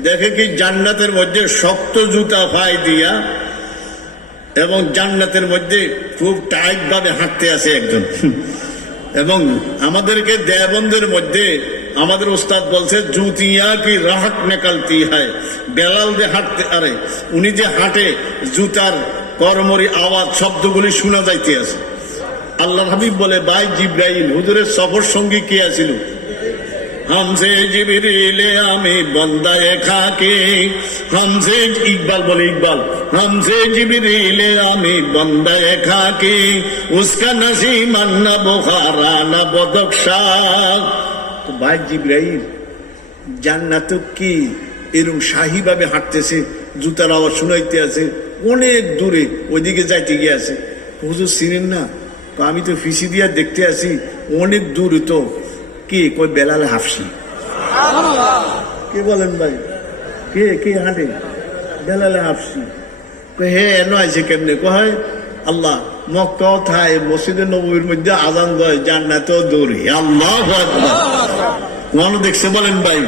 দেখে কি জান্নাতের মধ্যে শক্ত জুতা পায়ে দিয়া এবং জান্নাতের মধ্যে খুব টাইট ভাবে হাঁটতে আছে একজন। এবং আমাদেরকে দেবন্দের মধ্যে আমাদের উস্তাদ বলছে জুতিয়া কি রাহাত নিকালতি হয়, বেলাল যে হাঁটতে আরে উনি যে হাঁটে জুতার করমরি আওয়াজ শব্দগুলি শোনা যাইতে আছে। আল্লাহ হাবিব বলে ভাই জিব্রাইল হুজুরের সফর সঙ্গী কে আছিল? হামসে জিবরিলে আমি বন্দায়ে খাকি, হামসে ইকবাল বলে ইকবাল, হামসে জিবরিলে আমি বন্দায়ে খাকি, উসকা নসিমান না বুখারা না বদকশা। তো ভাই জিবরাইল জান্নাত কি এরকম শাহী ভাবে হাঁটতেছে, জুতার আওয়াজ শুনাইতে আছে, অনেক দূরে ওইদিকে যাইতে গিয়ে আছে। হুজুর চিনেন না? আমি তো ফিসি দিয়া দেখতে আছি অনেক দূরে। তো কে? কই বেলাল হাফসি। কে বলেন ভাই? কে কে হাঁটে? বেলাল হাফসি। হে এন আছে কেমনে? কয় আল্লাহ মক্কা থাই মসজিদে নববীর মধ্যে আজান দেয়, জান্নাতেও দৌড়ে। আল্লাহু আকবার। কোন দেখছে বলেন ভাই?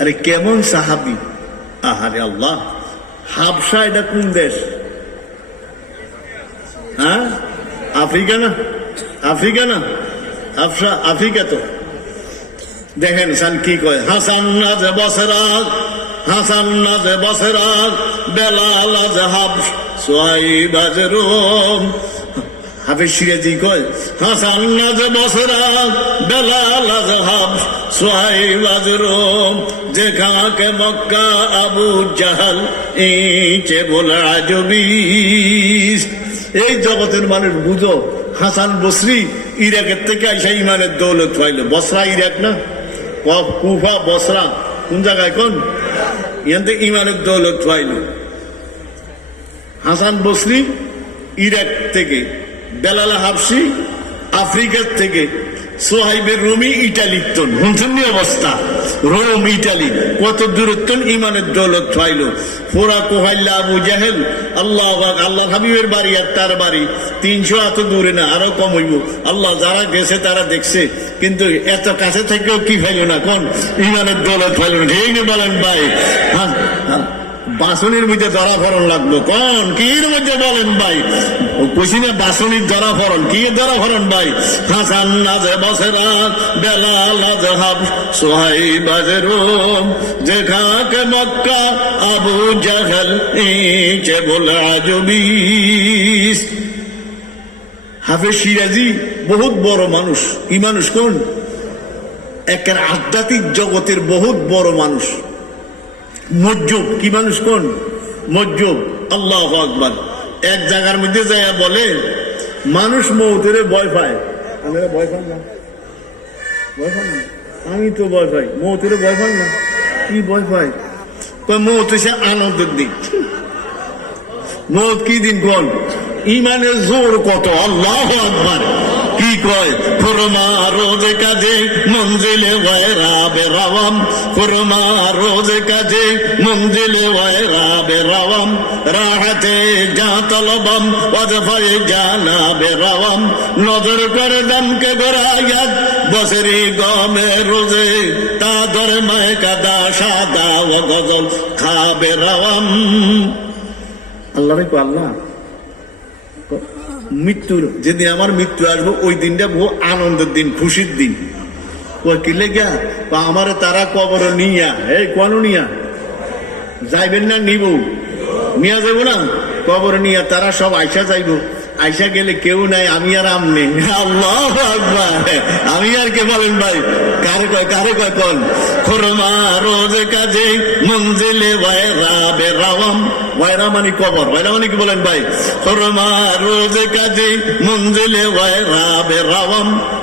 আরে কেমন সাহাবী! আহারে আল্লাহ! হাবশা এটা কোন দেশ? হ্যাঁ, আফ্রিকা না? আফ্রিকা না? আফসা আফ্রিকা তো। দেখেন সান কি কয়, হাসান নাজ বসরাত, হাসান নাজ বসরাত, বেলাল আজ হাবশ, সোহাইব আজ রোম। হাফেজ সিরাজি কয় হাসান নাজ বসরাত, বেলাল আজ হাবশ, সোহাইব আজ রোম। যেখানে কে মক্কা আবু জাহাল ইচে বলা আজবিস। এই জগতের মানুষ বুঝো, হাসান বসরি ইরাকের থেকে আইসা ইমানের দৌলত পাইল। বসরা ইরাক না? কুফা বসরা কোন জায়গায়? কোন ইয়ান থেকে ইমানের দৌলত পাইল। হাসান বসরি ইরাক থেকে, বেলাল হাবশি আফ্রিকার থেকে, সোহাইবের রোমি ইটালির তন। হুনসুন্নি অবস্থা, রোম ইটালি কত দূরত্ব ইমানের দৌলত পাইল। ফোরা কোহাইল্লা আবু জাহেল, আল্লাহ আল্লাহ হাবিবের বাড়ি আর তার বাড়ি 300 এত দূরে না, আরো কম হইব। আল্লাহ যারা গেছে তারা দেখছে, কিন্তু এত কাছে থেকেও কি ফাইল না? কোন ইমানের দৌলত ফাইল না? ঠিক বলেন ভাই? হ্যাঁ, বাসনের মধ্যে ধরা ফরন লাগলো। কোন কির মধ্যে বলেন ভাই? কুসিনে বাসনির ধরা ফরন। কি ধরা ফরন ভাই? হাসান নাজে বসরাত, বেলাল আজ হাবশ, সোহাইব আজ রোম। যেখানে মক্কা আবু জাহল ইচে বলা আজবিস। হাফেজ সিরাজি বহুত বড় মানুষ। কি মানুষ? কোন একের আধ্যাত্মিক জগতের বহুত বড় মানুষ। মজ্জুব। কি মানুষ? কোন মজ্জুব। আল্লাহু আকবার। এক জায়গার মধ্যে যায় বলে মানুষ মৌতের ভয় পায়। আপনারা ভয় পান না? ভয় পান না? আমি তো ভয় পাই। মৌতের ভয় পান না? কি ভয় পাই? মৌত হচ্ছে আনন্দের দিন। মৌত কি দিন? কোন ইমানের জোর কত! আল্লাহু আকবার। কি কয়? খুরমা রোজে কাজে মঞ্জিলে ওয়ায়রা বেরাওয়াম, খুরমা রোজে কাজে মঞ্জিলে ওয়ায়রা বেরাওয়াম, রাহাতে যা তলবম ওয়াজফায়ে জানা বেরাওয়াম। নজর করে দমকে গোরায়াত বসরি গমে রোজে, তা ধর্মায় কাদা সাদা ও গজল খাবে রাওয়াম। আল্লাহ রে আল্লাহ, মৃত্যুর যেদিন আমার মৃত্যু আসবো ওই দিনটা বহু আনন্দের দিন, খুশির দিন। ওই কি লেগা আমার তারা কবর নিয়া, এই কোন নিয়া যাইবেন না? নিব, নিয়া যাবো না কবর নিয়া। তারা সব আইসা যাইব। আইসা গেলে কেউ নাই, আমি আর আমনে। আল্লাহু আকবার। আমি আর কে বলেন ভাই? কারে কয়? কারে কয়? কোন খুরমা রোজে কাজে মঞ্জিলে ওয়ায়রা বেরাওয়াম। ওয়ায়রা মানে কবর। ওয়ায়রা মানে কি বলেন ভাই? খুরমা রোজে কাজে মঞ্জিলে ওয়ায়রা বেরাওয়াম,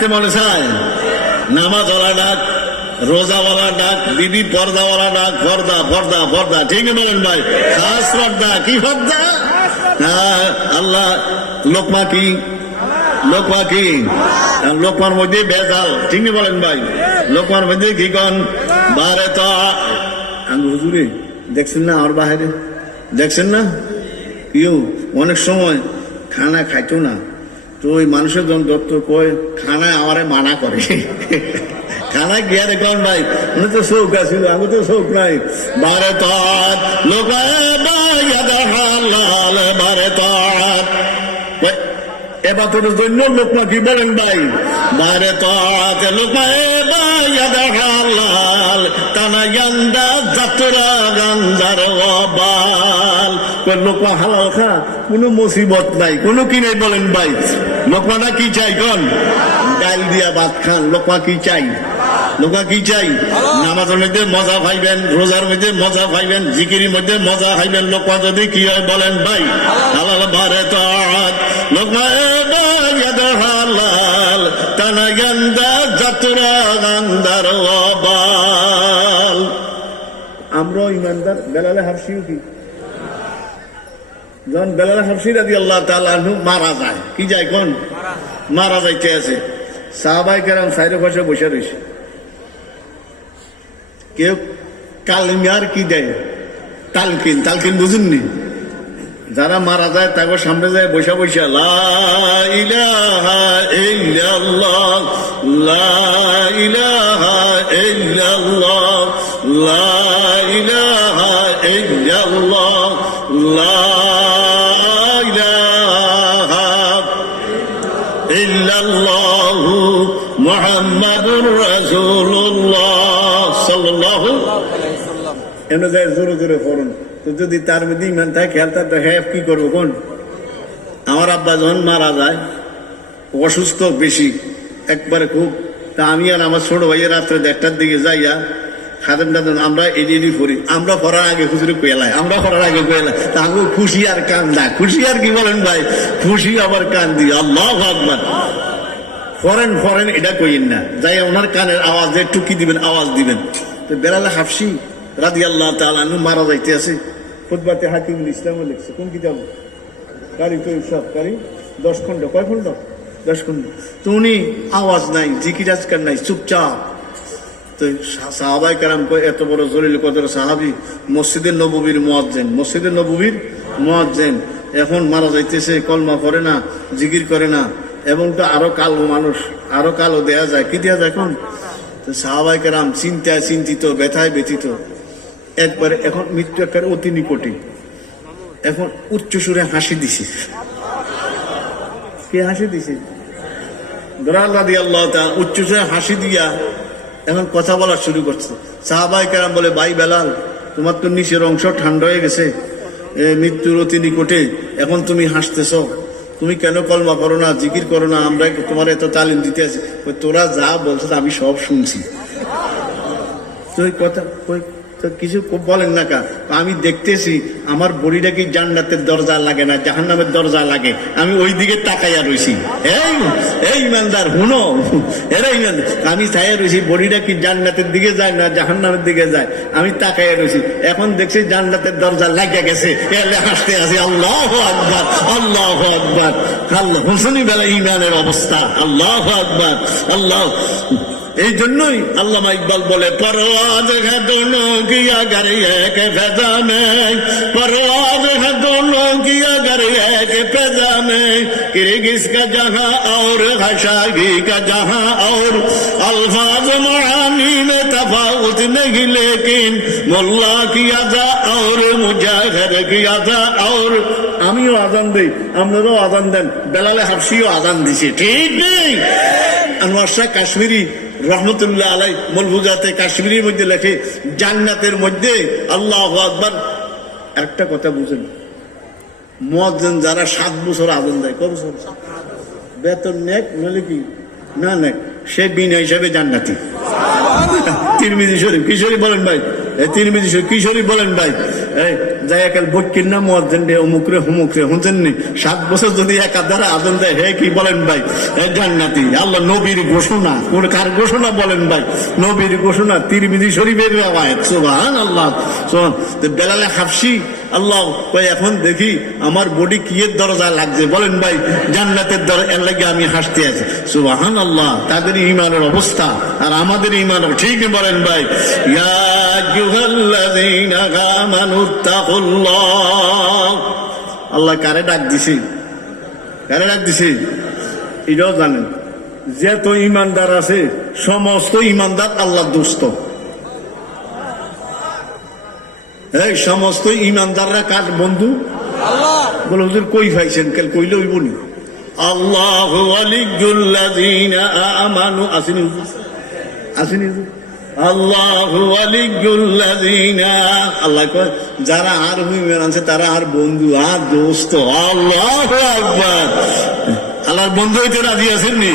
ডাকতে মনে চায়? নামাজওয়ালা ডাক, রোজাওয়ালা ডাক, বিবি পর্দাওয়ালা ডাক, পর্দা পর্দা পর্দা, ঠিক বলেন ভাই? খাস পর্দা, কি পর্দা? আল্লাহ লোকমা কি, লোকমা কি? লোকমার মধ্যে বেজাল, ঠিক বলেন ভাই? লোকমার মধ্যে কি কন? বারে তো হুজুরে দেখছেন না আর বাহিরে, দেখছেন না কেউ অনেক সময় খানা খাইতো না, তো ওই মানুষের জন দত্ত কয় খানা আমারে মানা করে। খানা গিয়া দেখুন ভাই, উনি তো শৌক আছিল, আমি তো শৌক নাই। বারে তো লোকায় বারে তো এবার তোর জন্য লোকমা কি বলেন ভাই? বারে তো লোকায় টানা গান্দা যাত্রা গান্ধার বাল। লোকমা হালাল খা, কোনো মুসিবত নাই, কোনো কি নাই বলেন ভাই? লোকমাটা কি চাই কন? ডাল দিয়া ভাত খান। লোকমা কি চাই? লোকা কি চাই? নামাজের মধ্যে মজা পাইবেন, রোজার মধ্যে মজা পাইবেন, জিকিরের মধ্যে মজা পাইবেন। লোকমা যদি কি হয় বলেন ভাই? হালাল বারে তো লোকমা হালাল টানা গান্দা যাত্রা গান্ধার বাল। আমরাও ইমানদার। বেলালে হাফসিও কি? যখন বেলাল হাফসি রাদিয়াল্লাহু তাআলা আনহু মারা যায়, কি যায় কোন? মারা যাইতে আছে, সাহাবায়ে কেরাম সাইরে পাশে বসে রয়েছে। কেউ কালিমার কি দেয়? তালকিন। তালকিন বুঝুননি? যারা মারা যায় তাকে সামনে যায় বসা বসা লা ইলাহা ইল্লাল্লাহ, লা ইলাহা ইল্লাল্লাহ, লা ইলাহা ইল্লাল্লাহ, লা ইলাহা ইল্লাল্লাহু মুহাম্মাদুর রাসূলুল্লাহ সাল্লাল্লাহু আলাইহি ওয়াসাল্লাম। এমন যায় জোরে জোরে পড়ুন। তো যদি তার মধ্যে ইমান থাকে, খেয়াল থাকে, কি করবো কোন? আমার আব্বা যখন মারা যায়, অসুস্থ বেশি একবারে খুব, তা আমি আর আমার ছোট ভাইয়ের রাত্রে 1টার দিকে যাইয়া খাদেম টাদেম আমরা এডি পড়ি। আমরা পড়ার আগে হুজুরে কোয়েলায়, আমরা পড়ার আগে কোয়েলায়, তা আমি খুশি আর কান্দা। খুশি আর কি বলেন ভাই? খুশি আবার কান্দি। আল্লাহু আকবার। ফরেন ফরেন এটা কইেন না, যাই ওনার কানের আওয়াজ একটু কি দিবেন, আওয়াজ দিবেন। তো বেলাল হাফসি রাদিয়াল্লাহু তাআলা আনহু মারা যাইতে আছে। খুতবাতে হাকিমুল ইসলামও লিখছে, কোন কিতাব? কারি তৈব সব কারি 10 খণ্ড। কয় খণ্ড? 10 খণ্ড। তো উনি আওয়াজ নাই, জিকির আজকার নাই, চুপচাপ। তো সাহাবায়ে কেরাম কয় এত বড় জলিল কদর সাহাবী, মসজিদের নববীর মুয়াজ্জিন, মসজিদের নববীর মুয়াজ্জিন, এখন মারা যাইতেছে, কলমা করে না, জিকির করে না, এবং তো আরো কালো মানুষ, আরো কালো দেয়া যায়, কি দেয়া যায় এখন? তো সাহাবায়ে কেরাম চিন্তায় চিন্তিত, ব্যথায় ব্যথিত। একবারে এখন মৃত্যু একবারে অতি নিকটে। এখন উচ্চ সুরে হাসি দিছে। কে হাসি দিছে? বেলাল রাদিয়াল্লাহু তাআলা উচ্চ সুরে হাসি দিয়া এখন কথা বলা শুরু করছে। সাহাবায়ে কেরাম বলে, ভাই বেলাল, তোমার তো নিচের অংশ ঠান্ডা হয়ে গেছে, মৃত্যুর অতি নিকটে, এখন তুমি হাসতেছ, তুমি কেন কলমা করো না, জিকির করো না? আমরা তোমার এত তালিম দিতে আছি। তোরা যা বলছো আমি সব শুনছি, তো কথা কিছু বলেন না কা? আমি দেখতেছি আমার বডিটা কি জান্নাতের দরজা লাগে না জাহান্নামের দরজা লাগে, আমি ওই দিকে তাকাইয়া রইছি। এই ইমানদার হুনো, এরা ইমানদার। আমি চাইয়া রইছি বডিটা কি জান্নাতের দিকে যায় না জাহান্নামের দিকে যায়, আমি তাকাইয়া রইছি। এখন দেখছি জান্নাতের দরজা লাগিয়া গেছে, এলে হাসতে আসি। আল্লাহু আকবার, আল্লাহু আকবার। আল্লাহ হুসনি বেলা ইমানের অবস্থা। আল্লাহু আকবার, আল্লাহ। এই জন্যই আল্লামা ইকবাল বলে, পরওয়াজ है दोनों की अगर एक फजा में, परवाज है दोनों की अगर एक फजा में, किर्गिज का जहां और हशागी का जहां और, अल्फाज मानी में तफावत नहीं लेकिन मुल्ला की अदा और मुजाहिर की अदा और। আমিও আজান দেই, আপনারাও আজান দেন, বেলালে হাফসিও আজান দিছে, ঠিক নেই? আনোয়ার শাহ কাশ্মীরি রহমতুল্লাহ আলাই মলফুজাতে কাশ্মীরির মধ্যে লেখে, জান্নাতের মধ্যে আল্লাহু আকবার। একটা কথা বুঝেন, মুয়াজ্জিন যারা 7 বছর আজান দেয়, কত বছর বেতন নেক নলে কি না নেক, সে বিনা হিসাবে জান্নাতি। তিরমিজি শরীফ, কি শরীফ বলেন ভাই? তিরমিজি শরীফ, কি শরীফ বলেন ভাই? যাই একাল বইকিন না মুয়াজ্জিন রে অমুকরে হুমুকরে হুঁজেন নি 7 বছর যদি একাধারে আজান দেয় হে কি বলেন ভাই জান্নাতি আল্লাহ নবীর ঘোষণা কোন কার ঘোষণা বলেন ভাই নবীর ঘোষণা তিরমিজি শরীফের আয়াত সুবহানাল্লাহ বেলালে হাফসি আল্লাহ কই এখন দেখি আমার বডি কিয়ের দরজা লাগছে বলেন ভাই জান্নাতের দরজার লাগি আমি হাসতে আছি সুবহানাল্লাহ তাদের ঈমানের অবস্থা আর আমাদের ঈমান ঠিক বলেন ভাই ইয়া আইয়ুহাল্লাযীনা আমানুত্তাকুল্লাহ আল্লাহ কারে ডাক দিছি এটাও জানেন যত ঈমানদার আছে সমস্ত ঈমানদার আল্লাহর দোস্ত এই সমস্ত ঈমানদাররা কার বন্ধু আল্লাহ বলে হুজুর কই পাইছেন কাল কইলে হইব নি আল্লাহু ওয়ালিয়্যুল্লাযীনা আমানু আসেনি হুজুর আল্লাহু ওয়ালিয়্যুল্লাযীনা আল্লাহ কয় যারা আর ঈমান আছে তারা আর বন্ধু আর দোস্ত আল্লাহু আকবার আল্লাহর বন্ধু হইতে রাজি আছেন নি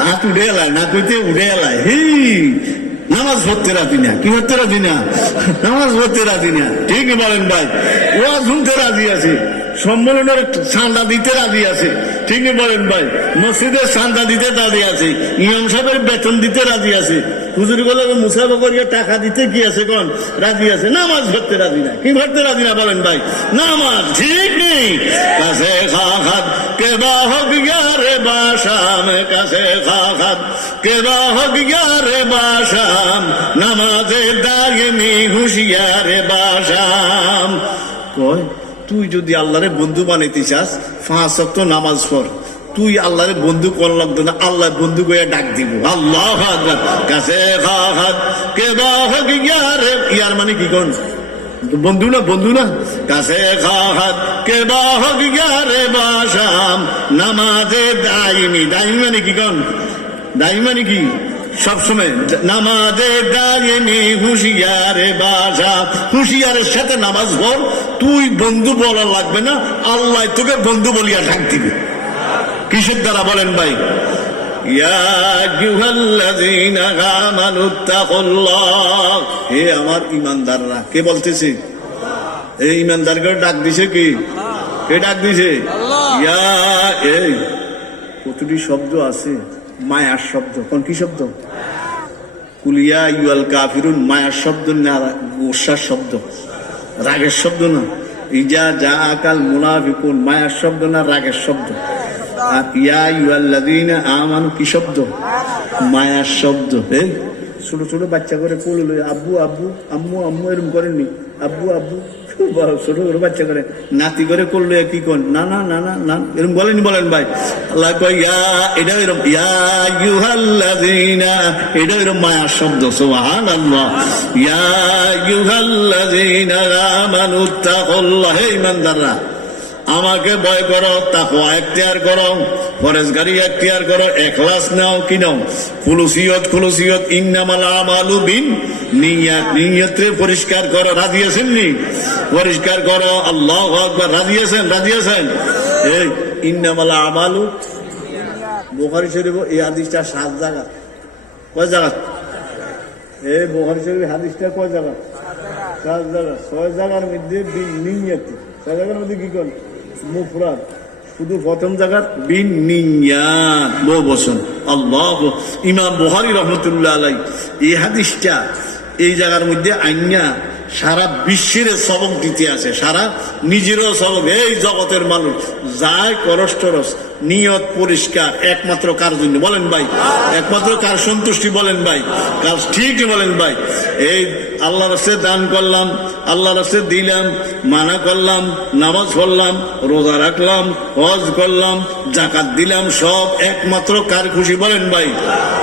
হাত উঠে এলাই না কইতে উঠে এলাই হি নামাজ পড়তে রাজি না কি করতে রাজি না নামাজ পড়তে রাজি না ঠিকই বলেন ভাই ওয়াজ শুনতে রাজি আছে সম্মেলনের চাঁদা দিতে রাজি আছে ঠিকই বলেন ভাই মসজিদের চাঁদা দিতে রাজি আছে ইমাম সাহেবের বেতন দিতে রাজি আছে হুজুর বলে মুসাফা করিয়া টাকা দিতে কি আছে কোন রাজি আছে নামাজ পড়তে রাজি না কি পড়তে রাজি না বলেন ভাই নামাজ ঠিক নেই কাছে খাখাত কেবা হোক রে বাসাম কাছে খাখাত কেবা হোক রে বাসাম নামাজে দাগিনি হুঁশিয়ারে বাসাম কয় তুই যদি আল্লাহরে বন্ধু বানাইতে চাস 5 ওয়াক্ত নামাজ পড় তুই আল্লাহরে বন্ধু কোন লাগতো না আল্লাহ বন্ধু কইয়া ডাক দিব আল্লাহু আকবার কাছে খাখাত কেবা হোক রে ইয়ার মানে কি কোন বন্ধু না কাছে খাখাত কেবা হোক রে বাসাম নামাজে দাইমি মানে কি কোন দাইমি মানে কি সবসময় নামাজে দাঁড়িয়ে হুঁশিয়ারে বাসা হুঁশিয়ারের সাথে নামাজ পড় তুই বন্ধু বলা লাগবে না আল্লাহ তোকে বন্ধু বলিয়া ডাক দিবে কিসের দ্বারা বলেন ভাই ইয়া আইয়ুহাল্লাযীনা আমানুত্তাকুল্লাহ হে আমার ঈমানদাররা কে বলতেছে এই ঈমানদারকে ডাক দিছে কি কে ডাক দিছে ইয়া এই কতটি শব্দ আছে মায়ার শব্দ কোন কি শব্দ কুলিয়া ইউল কাফিরুন মায়ার শব্দ না গোসার শব্দ রাগের শব্দ না ইজা যা আকাল মুনাফিকুন মায়ার শব্দ না রাগের শব্দ আর ইয়া ইউল্লাযীনা আমানু কি শব্দ মায়ার শব্দ এই ছোট ছোট বাচ্চা করে কোলে লই আব্বু আব্বু আম্মু আম্মু এরকম করেননি আব্বু আব্বু ছোট ছোট বাচ্চা করে নাতি করে করলে কি কোন না না না না না এরকম বলেন ভাই আল্লাহ কয় ইয়া এটা এরকম ইয়া আইয়ুহাল্লাযীনা এটা এরকম মায়ার শব্দ সুবহানাল্লাহ ইয়া আইয়ুহাল্লাযীনা আমানুত্তাকুল্লাহ হে ঈমানদাররা আমাকে ভয় করো তাকওয়া ইখতিয়ার করো পরহেজগারি ইখতিয়ার করো ইখলাস নাও কি নাও খুলুসিয়ত ইন্নামাল আমালু বিন্নিয়াত নিয়তে পরিষ্কার করো রাজি আছেন নি পরিষ্কার করো আল্লাহু আকবার রাজি আছেন এই ইন্নামাল আমালু বুখারী শরীফ এই হাদিসটা 7 জায়গা কয় জায়গা এই বুখারী শরীফ হাদিসটা কয় জায়গা 7 জায়গা 6 জায়গার মধ্যে বিন্নিয়াত 6 জায়গার মধ্যে কি কোন মুফরাদ শুধু প্রথম জায়গার বিন্নিয়াত বহু বচন আল্লাহ ইমাম বুখারী রাহমাতুল্লাহ আলাইহি এই হাদিসটা এই জায়গার মধ্যে আইনা সারা বিশ্বের সবক দিতে আছে সারা নিজেরও সবক এই জগতের মানুষ যায় করস টরস নিয়ত পরিষ্কার একমাত্র কার জন্য বলেন ভাই একমাত্র কার সন্তুষ্টি বলেন ভাই কার ঠিক বলেন ভাই এই আল্লাহর রাস্তায় দান করলাম আল্লাহর রাস্তায় দিলাম মানা করলাম নামাজ পড়লাম রোজা রাখলাম হজ করলাম যাকাত দিলাম সব একমাত্র কার খুশি বলেন ভাই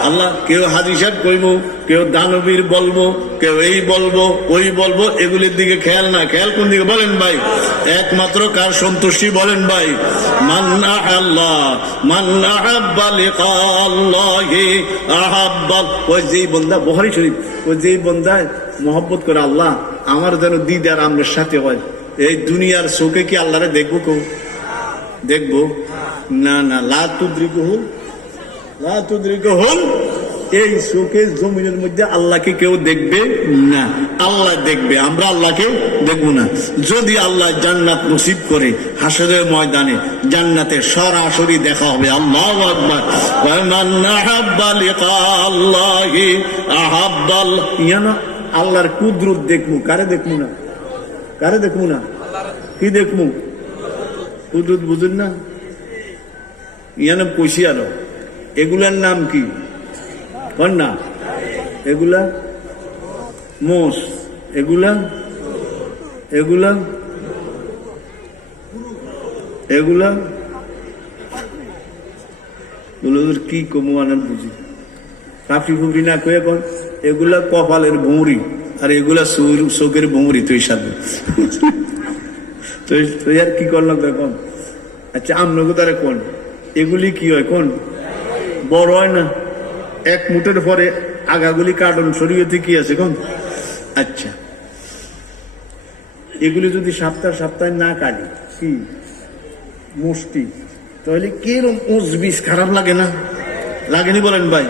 আল্লাহ কেউ হাদিসাত কইব কেউ দানবীর বলবো কেউ এই বলবো ওই বলবো এগুলির দিকে খেয়াল না খেয়াল কোন দিকে বলেন ভাই একমাত্র কার সন্তুষ্টি বলেন ভাই মান্না আল্লাহ মান্না আহাব্বা লিকা আল্লাহি আহাব্বা ওই যেই বান্দা বুখারী শরীফ ওই যেই বান্দায় মহব্বত করে আল্লাহ আমার যেন দিদার আমরের সাথে হয় এই দুনিয়ার চোখে কি আল্লাহরে দেখবো না না লা তুদরিকুহুল এই চোখে জমিনের মধ্যে আল্লাহকে কেউ দেখবে না, আল্লাহ দেখবে, আমরা আল্লাহকে দেখবো না। যদি আল্লাহ জান্নাত নসিব করে হাসরের ময়দানে জান্নাতে সরাসরি দেখা হবে। আল্লাহু আকবার। ওয়ামান আহাব্বা লিকা আল্লাহি আহাব্বাল, ইয়ানা আল্লাহর কুদরত দেখবো। কারে দেখবো না? কারে দেখবো না? কি দেখবো? কুদরত বুঝুন না? ইয়ানা কইছি আরো এগুলার নাম কি না? এগুলা মোষ, এগুলা এগুলা এগুলা কি কমু আনার বুঝি কাফি ফুফি না কয়ে কন এগুলা কপালের ভৌরি আর এগুলা চোখের ভৌরি। তুই সাথে তুই আর কি করলাম কোন? আচ্ছা আমনগো তারা কোন এগুলি কি হয়? কোন বড় হয় না? এক মুঠের পরে আগাগুলি কার্টন শরীয়তে কি আছে কোন? আচ্ছা এগুলি যদি সপ্তাহ সপ্তাহে না কাটি কি মুষ্টি, তাহলে কিরম উজবিস খারাপ লাগে না? লাগেনি বলেন ভাই?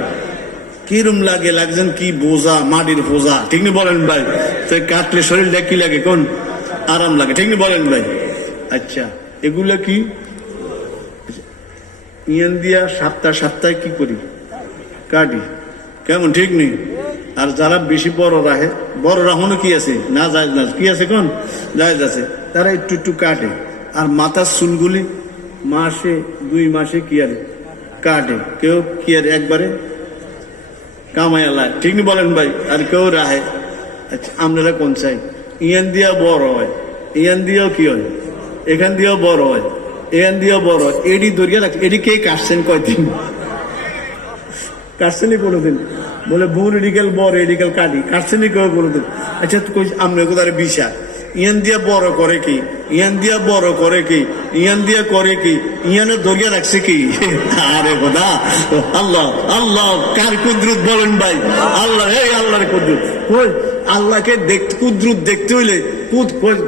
কিরম লাগে? লাগছেন কি বোঝা, মাটির বোঝা, ঠিক নি বলেন ভাই? তো কাটলে শরীরটা কি লাগে? কোন আরাম লাগে, ঠিক নি বলেন ভাই? আচ্ছা এগুলা কি ইয়ান দিয়া সপ্তাহ সপ্তাহে কি করি? কাটি। কেমন? ঠিক নেই। আর যারা বেশি বড় রাহে, বড় রাহনো কি আছে না যায় না, কি আছে কোন জায়েজ আছে, তারা একটু একটু কাটে। আর মাথার চুলগুলি মাসে 2 মাসে কি আর কাটে, কেউ কি আর একবারে কামাইয়ালায়, ঠিক নি বলেন ভাই? আর কেউ রাহে। আচ্ছা আপনারা কোন চাই? ইয়ান দিয়া বড় হয়, ইয়ান দিয়েও কি হয়, এখান দিয়েও বড় হয়, এখান দিয়েও বড় হয়। এডি দরিয়া রাখছে, এডি কে কাটছেন কয়দিন? কাটছেনি কোনোদিন? বলে বোন এডিকেল বড় এডিকেল কাটি, কাটছেনি কেউ কোনোদিন? আচ্ছা আমরা কোথায় বিষা ইয়ান দিয়া বড় করে কি, ইয়ান দিয়া বড় করে কি, ইয়ান দিয়া করে কি, ইয়ানে দরিয়া রাখছে কি? আরে বোধা আল্লাহ আল্লাহ কার কুদরত বলেন ভাই? আল্লাহ, এই আল্লাহর কুদরত। কই আল্লাহকে কুদরত দেখতে হইলে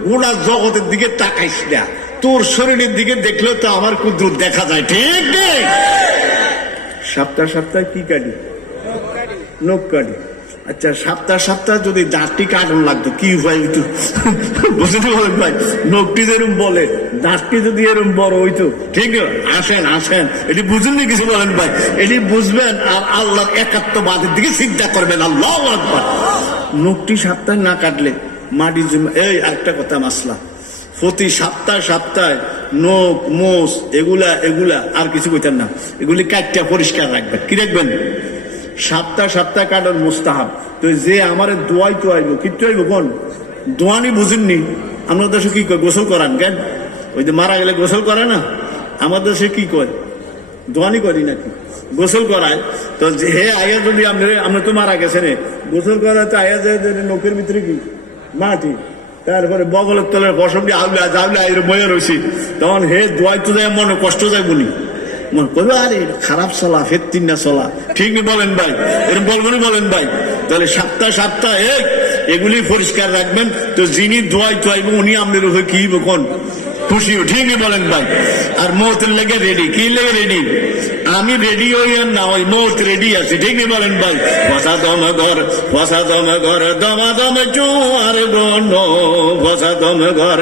গোটা জগতের দিকে তাকাইস না, তোর শরীরের দিকে দেখলে তো আমার কুদরত দেখা যায়, ঠিক নেই? সপ্তাহ সপ্তাহে কি কাটি? নখ কাটি। আচ্ছা সপ্তাহ সপ্তাহ যদি দাঁতটি কাটন লাগতো কি উপায় হইতো? বুঝতে বলেন ভাই? নখটি যেরকম বলে, দাঁতটি যদি এরকম বড় হইতো, ঠিক আসেন আসেন, এটি বুঝেননি কিছু বলেন ভাই? এটি বুঝবেন আর আল্লাহর একাত্মবাদের দিকে চিন্তা করবেন। আল্লাহু আকবার। নখটি সপ্তাহে না কাটলে মাটি জমে। এই একটা কথা মাসলা, প্রতি সপ্তাহে সপ্তাহে নখ মোষ এগুলা এগুলা আর কিছু কইতেন না, এগুলি কাটটা পরিষ্কার রাখবেন। কি রাখবেন? সপ্তাহ সপ্তাহ কাটার মুস্তাহাব। তো যে আমার দোয়াই তো আইব, কিচ্ছু আইব কোন দোয়ানি বুঝেননি? আমরা দেশে কি কয়? গোসল করান কেন? ওই যে মারা গেলে গোসল করে না, আমাদের দেশে কি কয়? দোয়ানি করি নাকি? গোসল করায়। তো হে আয়া যদি আমরা তো মারা গেছেন, গোসল করায় তো আয়া যায় নখের ভিতরে কি মাটি, তারপরে বগলের তলের বসম দিয়ে আউলা জাউলা এর বয়ে রয়েছি, তখন হে দোয়াই তো যায় মনে কষ্ট যায় বলি, মনে করবে আরে খারাপ চলা ফের 3 না চলা, ঠিক নি বলেন ভাই? এরকম বলবেন বলেন ভাই? তাহলে সপ্তাহ সপ্তাহ এগুলি পরিষ্কার রাখবেন। তো যিনি দোয়াই তো আইব উনি আপনার উপরে কি কোন খুশিও, ঠিক নি বলেন ভাই? আর মৌতের লেগে রেডি, কি লেগে রেডি? আমি রেডি হই আর না ওই মৌত রেডি আছে, ঠিক নি বলেন ভাই? ফসা দম ঘর দমা দম জোয়ার গণ, ফসা দম ঘর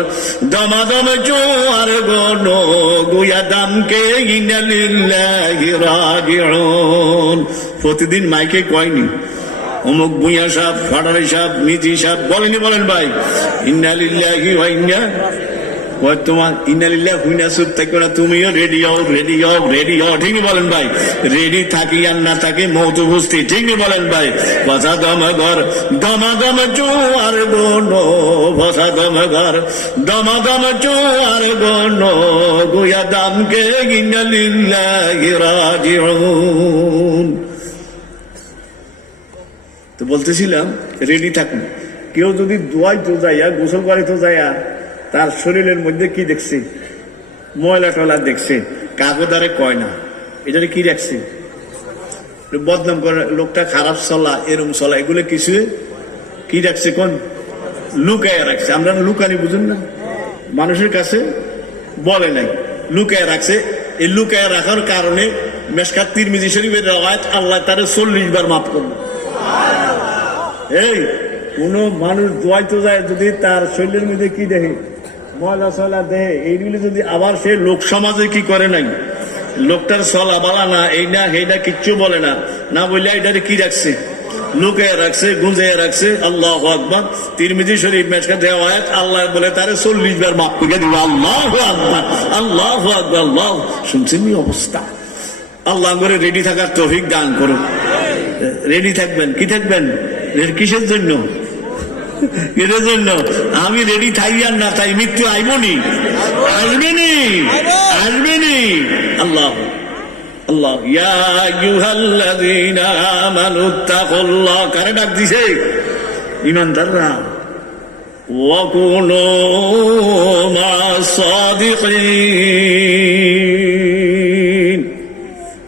দমা দম জোয়ার গণ, গুয়া দামকে ইন্নালিল্লাহি রাজিউন। প্রতিদিন মাইকে কয়নি অমুক ভুঁইয়া সাহেব, ফাটারি সাহেব, মিজি সাহেব বলেনি বলেন ভাই? ইন্নালিল্লাহি ওয়া ইন্না তোমার ইন্নালিল্লাহ হুইনা সুদ থাকবে না, তুমিও রেডি হও রেডি হও রেডি হও, ঠিক বলেন ভাই? রেডি থাকি আর না থাকি মৌত বুঝতে, ঠিক বলেন ভাই? বসা দম ঘর দমা দম জোয়ার গণ, বসা দম ঘর দমা দম জোয়ার গণ, গুয়া দামকে ইন্নালিল্লাহি রাজিউন। তো বলতেছিলাম রেডি থাকুন। কেউ যদি দোয়াই তো যাইয়া গোসল করে তো যাইয়া তার শরীরের মধ্যে কি দেখছে? ময়লা টলা দেখছে, কাগদারে কয় না, এটা কি রাখছে? বদনাম করে লোকটা খারাপ চলা এরম চলা, এগুলো কিছু কি রাখছে? কোন লুকায় রাখছে। আমরা লুকানি বুঝুন না, মানুষের কাছে বলে নাই, লুকায় রাখছে। এই লুকায় রাখার কারণে মেশকাত তিরমিজি শরীফের রওয়ায়াত, আল্লাহ তারে 40 বার মাফ করবে। এই কোন মানুষ দোয়াইতে যায়, যদি তার শরীরের মধ্যে কি দেখে, ময়লা সয়লা দেহে, এইগুলি যদি আবার সে লোক সমাজে কি করে নাই, লোকটার সলা বালা না, এই না এই না কিচ্ছু বলে না, না বললে এটারে কি রাখছে, লুকায় রাখছে, গুঁজাইয়া রাখছে। আল্লাহু আকবার। তিরমিজি শরীফ মেশকাত রওয়ায়াত, আল্লাহ বলে তারে 40 বার মাফ করে দিবে। আল্লাহু আকবার, আল্লাহু আকবার। আল্লাহ, শুনছেন এই অবস্থা? আল্লাহ করে রেডি থাকার তৌফিক দান করুন। রেডি থাকবেন, কি থাকবেন, কিসের জন্য? এর জন্য আমি রেডি থাই আর না তাই মৃত্যু আইবনি, আসবেনি, আসবেনি। আল্লাহ আল্লাহ, ইয়া আইয়ুহাল্লাযীনা আমানুত্তাকুল্লাহ, কারে ডাক দিছে? ঈমানদাররা। ওয়া কুনু মা'আস সাদিকিন,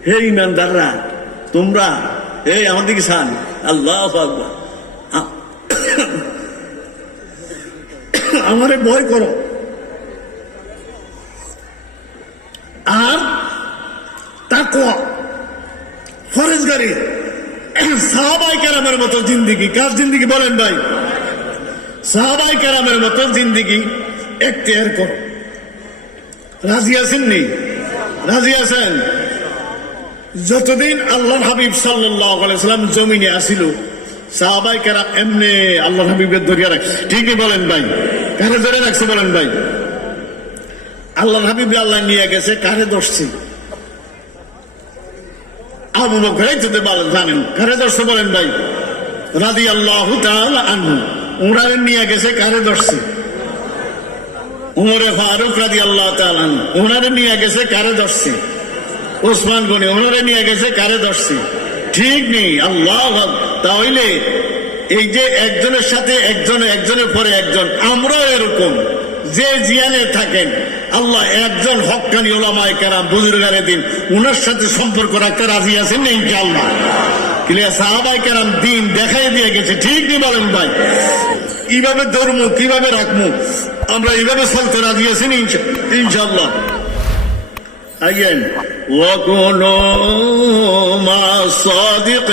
হে ঈমানদাররা তোমরা, এই আমাদের কি সান, আল্লাহু আকবার, আমারে ভয় করো আর তাকওয়া ফরজগারি সাহাবায়ে কেরামের মতো জিন্দেগি। কার জিন্দেগি বলেন ভাই? সাহাবায়ে কেরামের মতো জিন্দেগি এখতিয়ার করো। রাজি আছেন নি? রাজি আছেন? যতদিন আল্লাহর হাবিব সাল্লাল্লাহু আলাইহি ওয়াসাল্লাম জমিনে আসিল, সাহাবায়ে কেরাম এমনি আল্লাহর হাবিবের ধরে রাখছে। ঠিকই বলেন ভাই? কারে ধরে রাখছে বলেন ভাই? আল্লাহর হাবিব আল্লাহ নিয়ে গেছে, কারে ধরছে? আবু বকর যদি বলেন, জানেন কারে ধরছে বলেন ভাই? রাদিয়াল্লাহু তাআলা আনহু। উমরে নিয়ে গেছে, কারে ধরছে? উমরে ফারুক রাদিয়াল্লাহু তাআলা আনহু। উমরে নিয়ে গেছে, কারে ধরছে? ওসমান গনি। উমরে নিয়ে গেছে, কারে ধরছে? ঠিক নেই। আল্লাহ, তাহলে এই যে একজনের সাথে একজন, একজনের পরে একজন, আমরাও এরকম যে জিয়ানে থাকেন, আল্লাহ একজন হক্কানি উলামায়ে কেরাম বুজুর্গারে দিন, উনার সাথে সম্পর্ক রাখতে রাজি আছেন না ইনশাআল্লাহ? ক্লিয়ার? সাহাবায়ে কেরাম দিন দেখাই দিয়ে গেছে, ঠিক নেই বলেন ভাই? কিভাবে ধর্ম কিভাবে রাখবো, আমরা এইভাবে চলতে রাজি আছেন ইনশাআল্লাহ? আগেন, ওয়া কুনু মা'আস সাদিকিন,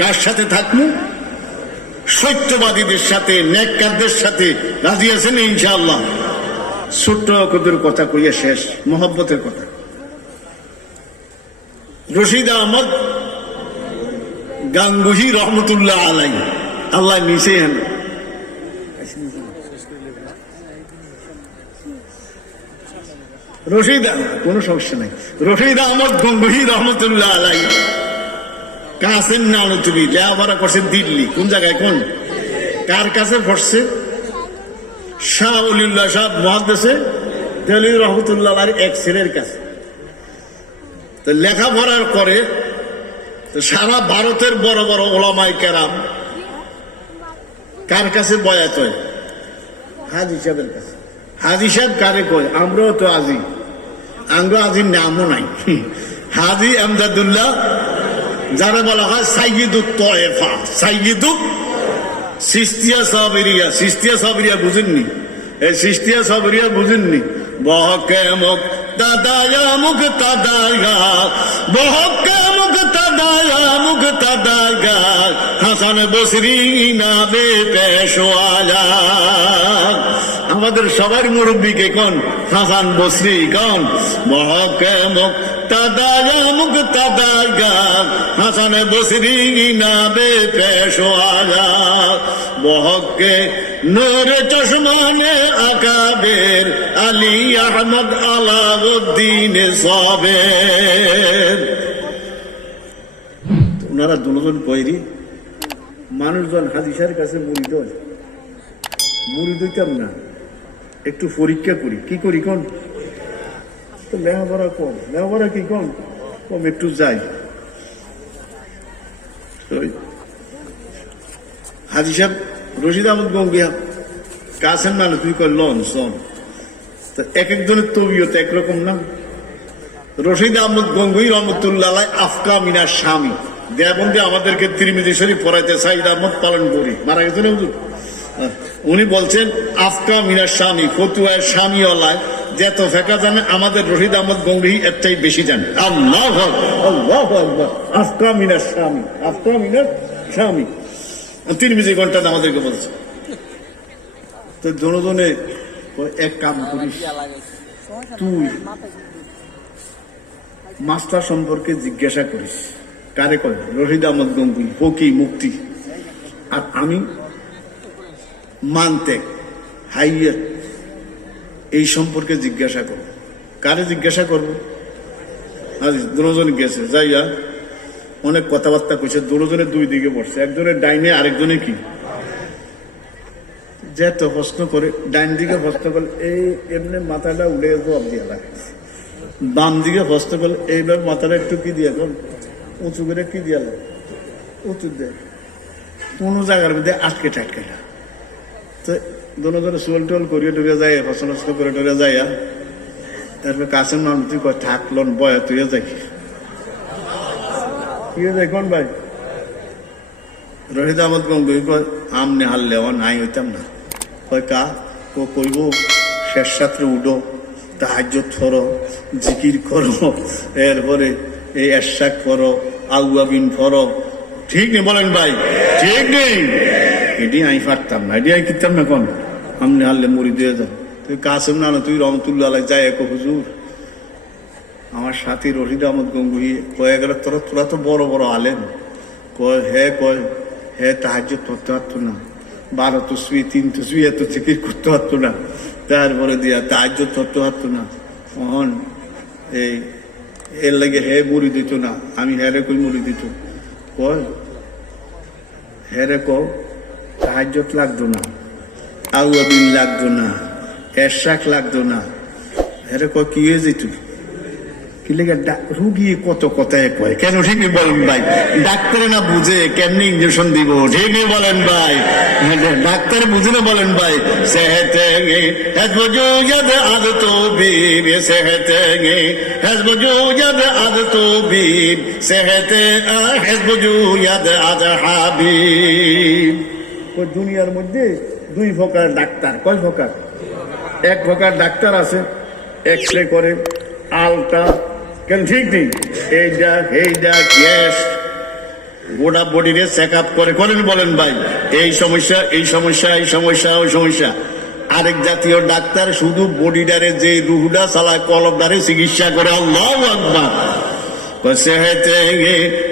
কার সাথে থাকবো? সত্যবাদীদের সাথে, নেককারদের সাথে। রাজি আছেন ইনশাআল্লাহ? ছোট্ট কদুর কথা কইয়া শেষ, মোহাব্বতের কথা। রশিদ আহমদ গাঙ্গুহি রহমতুল্লাহ আলাইহি, আল্লাহ নিচে হেন, রশিদ, কোন সমস্যা নাই, রশিদ আহমদ গঙ্গুহি রহমতুল্লাহ আলাইহি কাছের নানুতুবি লেখাপড়া করছে দিল্লি। কোন জায়গায়? কোন কার কাছে পড়ছে? শাহ ওলিউল্লাহ সাহেব মুহাদ্দিসে দিল্লি রহমতুল্লাহ আলাইহির এক ছেলের কাছে। তো লেখাপড়ার করে সারা ভারতের বড় বড় ওলামায়ে কেরাম কার কাছে বয়াত হয়? হাজী সাহেবের কাছে। হাজী সাহেব কারে কয়? আমরাও তো আজি, আমরা আজির নামও নাই। হাজী আমদাদুল্লাহ, যারা বলা হয় সাইয়্যিদুত তয়েফা, সাইয়্যিদুত চিশতিয়া সাবরিয়া। চিশতিয়া সাবরিয়া বুঝেননি? এই চিশতিয়া সাবরিয়া বুঝেননি? বহকে মুক্তাদায়া মুক্তাদায়া, বহকে মুক্তাদায়া মুক্তাদায়া, হাসান বসরি নামে পেশওয়ালা। আমাদের সবার মুরব্বীকে কোন? হাসান বসরি। কোন? বহকে মুক্তাদায়া মুক্তাদায়া, হাসান বসরি নামে পেশওয়ালা। বহকে নূর চশমানে আকাবের, আলী আহমদ আলাউদ্দিন সাবের। ওনারা দুজন কইরি মানুষজন হাদিসের কাছে মুরিদ হয়। মুরিদ হইতাম না, একটু পরীক্ষা করি। কি করি? কোন তো লেখাপড়া কম, লেখাপড়া কি কম কম, একটু যাই। হাজি সাহেব রশিদ আহমদ গঙ্গিয়া কাছের মানুষ, তুই কর লন সন, এক একজনের তবিয়ত একরকম না। রশিদ আহমদ গঙ্গুই রহমতুল্লাহ আফকা মিনার স্বামী দেবন্দে আমাদেরকে তিরমিজি শরীফ পড়াইতে সাইদ আহমদ পালন করি, মারা গেছেন হুজুর। উনি বলছেন আফকা মিনার স্বামী, ফতুয়ায় স্বামী অলায় যত ফেকা জানে আমাদের রশিদ আহমদ গঙ্গি এর চাই বেশি জানে। আল্লাহ আল্লাহ আকবার, আফকা মিনার স্বামী, আফকা মিনার স্বামী। 3 মিনিট ঘন্টা আমাদেরকে বলছে। তো জনে এক কাম করিস, তুই মাস্টার সম্পর্কে জিজ্ঞাসা করিস। কারে কয়? রশিদ আহমদ গঙ্গুই, ফকি মুক্তি। আর আমি মানতে হাইয়াত এই সম্পর্কে জিজ্ঞাসা করব। কারে জিজ্ঞাসা করব? দুজন গেছে, যাইয়া অনেক কথাবার্তা কইছে। দুজনের 2 দিকে বসছে, একজনের ডাইনে আরেকজনে কি যেত প্রশ্ন করে। ডাইন দিকে প্রশ্ন করলে এই এমনি মাথাটা উড়ে জবাব দিয়া লাগে, বাম দিকে প্রশ্ন করলে এইবার মাথাটা একটু কি দিয়ে উঁচু করে কি দিয়া লাগে, উঁচু দেয়, কোনো জায়গার মধ্যে আটকে টাটকে না। তো দুজনে সোল টোল করিয়ে টুরিয়ে যায়, প্রশ্ন করে টুরিয়ে যায়। তারপরে কাছের নাম তুই কয় থাকলন বয়া তুই যাই কি যায় কোন ভাই? রশিদ আহমদ গঙ্গুই কয় আমনে হারলে নাই হইতাম না। কয় কা ও কইব শেষ রাত্রে উডো, তাহাজ্জুদ করো, জিকির করো, এরপরে এই এরশাদ করো, আউয়াবিন করো। ঠিক নেই বলেন ভাই? ঠিক নেই? এটি আমি পারতাম না, এটি আমি কিনতাম না। কোন আমনে হারলে মরি দিয়ে যাও। তুই কাসেম না তুই রহমতুল্লাহ যায় এক হুজুর আমার সাথী রশিদ আহমদ গঙ্গুই কয়ে গেল তোরা তো বড় বড় আলেম। কয় হে তাহাজ্জুদ করতে পারতো না, 12 তসবিহ 3 তসবিহ এত জিকির করতে পারতো না, তারপরে দিয়া তাহাজ্জুদ করতে পারতো না। তখন এই এর লাগে হে মুড়ি দিত না, আমি হেরে কই মুড়ি দিত। কয় হেরে তাহাজ্জুদ লাগতো না, আউয়াবিন লাগতো না, এরশাদ লাগতো না। হেরে কয় কি হয়ে যেত কি লেগে রুগী কত কথায় কয় কেন? ঠিক বলেন ভাই? ডাক্তারে না বুঝে কেমনি ইঞ্জেকশন দিব? ঠিক বলেন ভাই? ডাক্তার বুঝে না বলেন ভাই? সেহেতে হেজবজুদ আদতো বিব, সেহেতে হেজবজুদ আদতো বিব, সেহেতে হেজবজুদ আদ হাবিব। দুনিয়ার মধ্যে 2 প্রকার ডাক্তার। কয় প্রকার? এক প্রকার ডাক্তার আছে এক্স-রে করে, আলট্রা, কেন ঠিক নেই, এইটা গ্যাস গোটা বডিরে চেক আপ করে। করেন বলেন ভাই? এই সমস্যা, এই সমস্যা, এই সমস্যা, ওই সমস্যা। আরেক জাতীয় ডাক্তার শুধু বডিটারে যে রুহুটা চালায়, কলবটারে চিকিৎসা করে। আল্লাহু আকবার। সেহেতে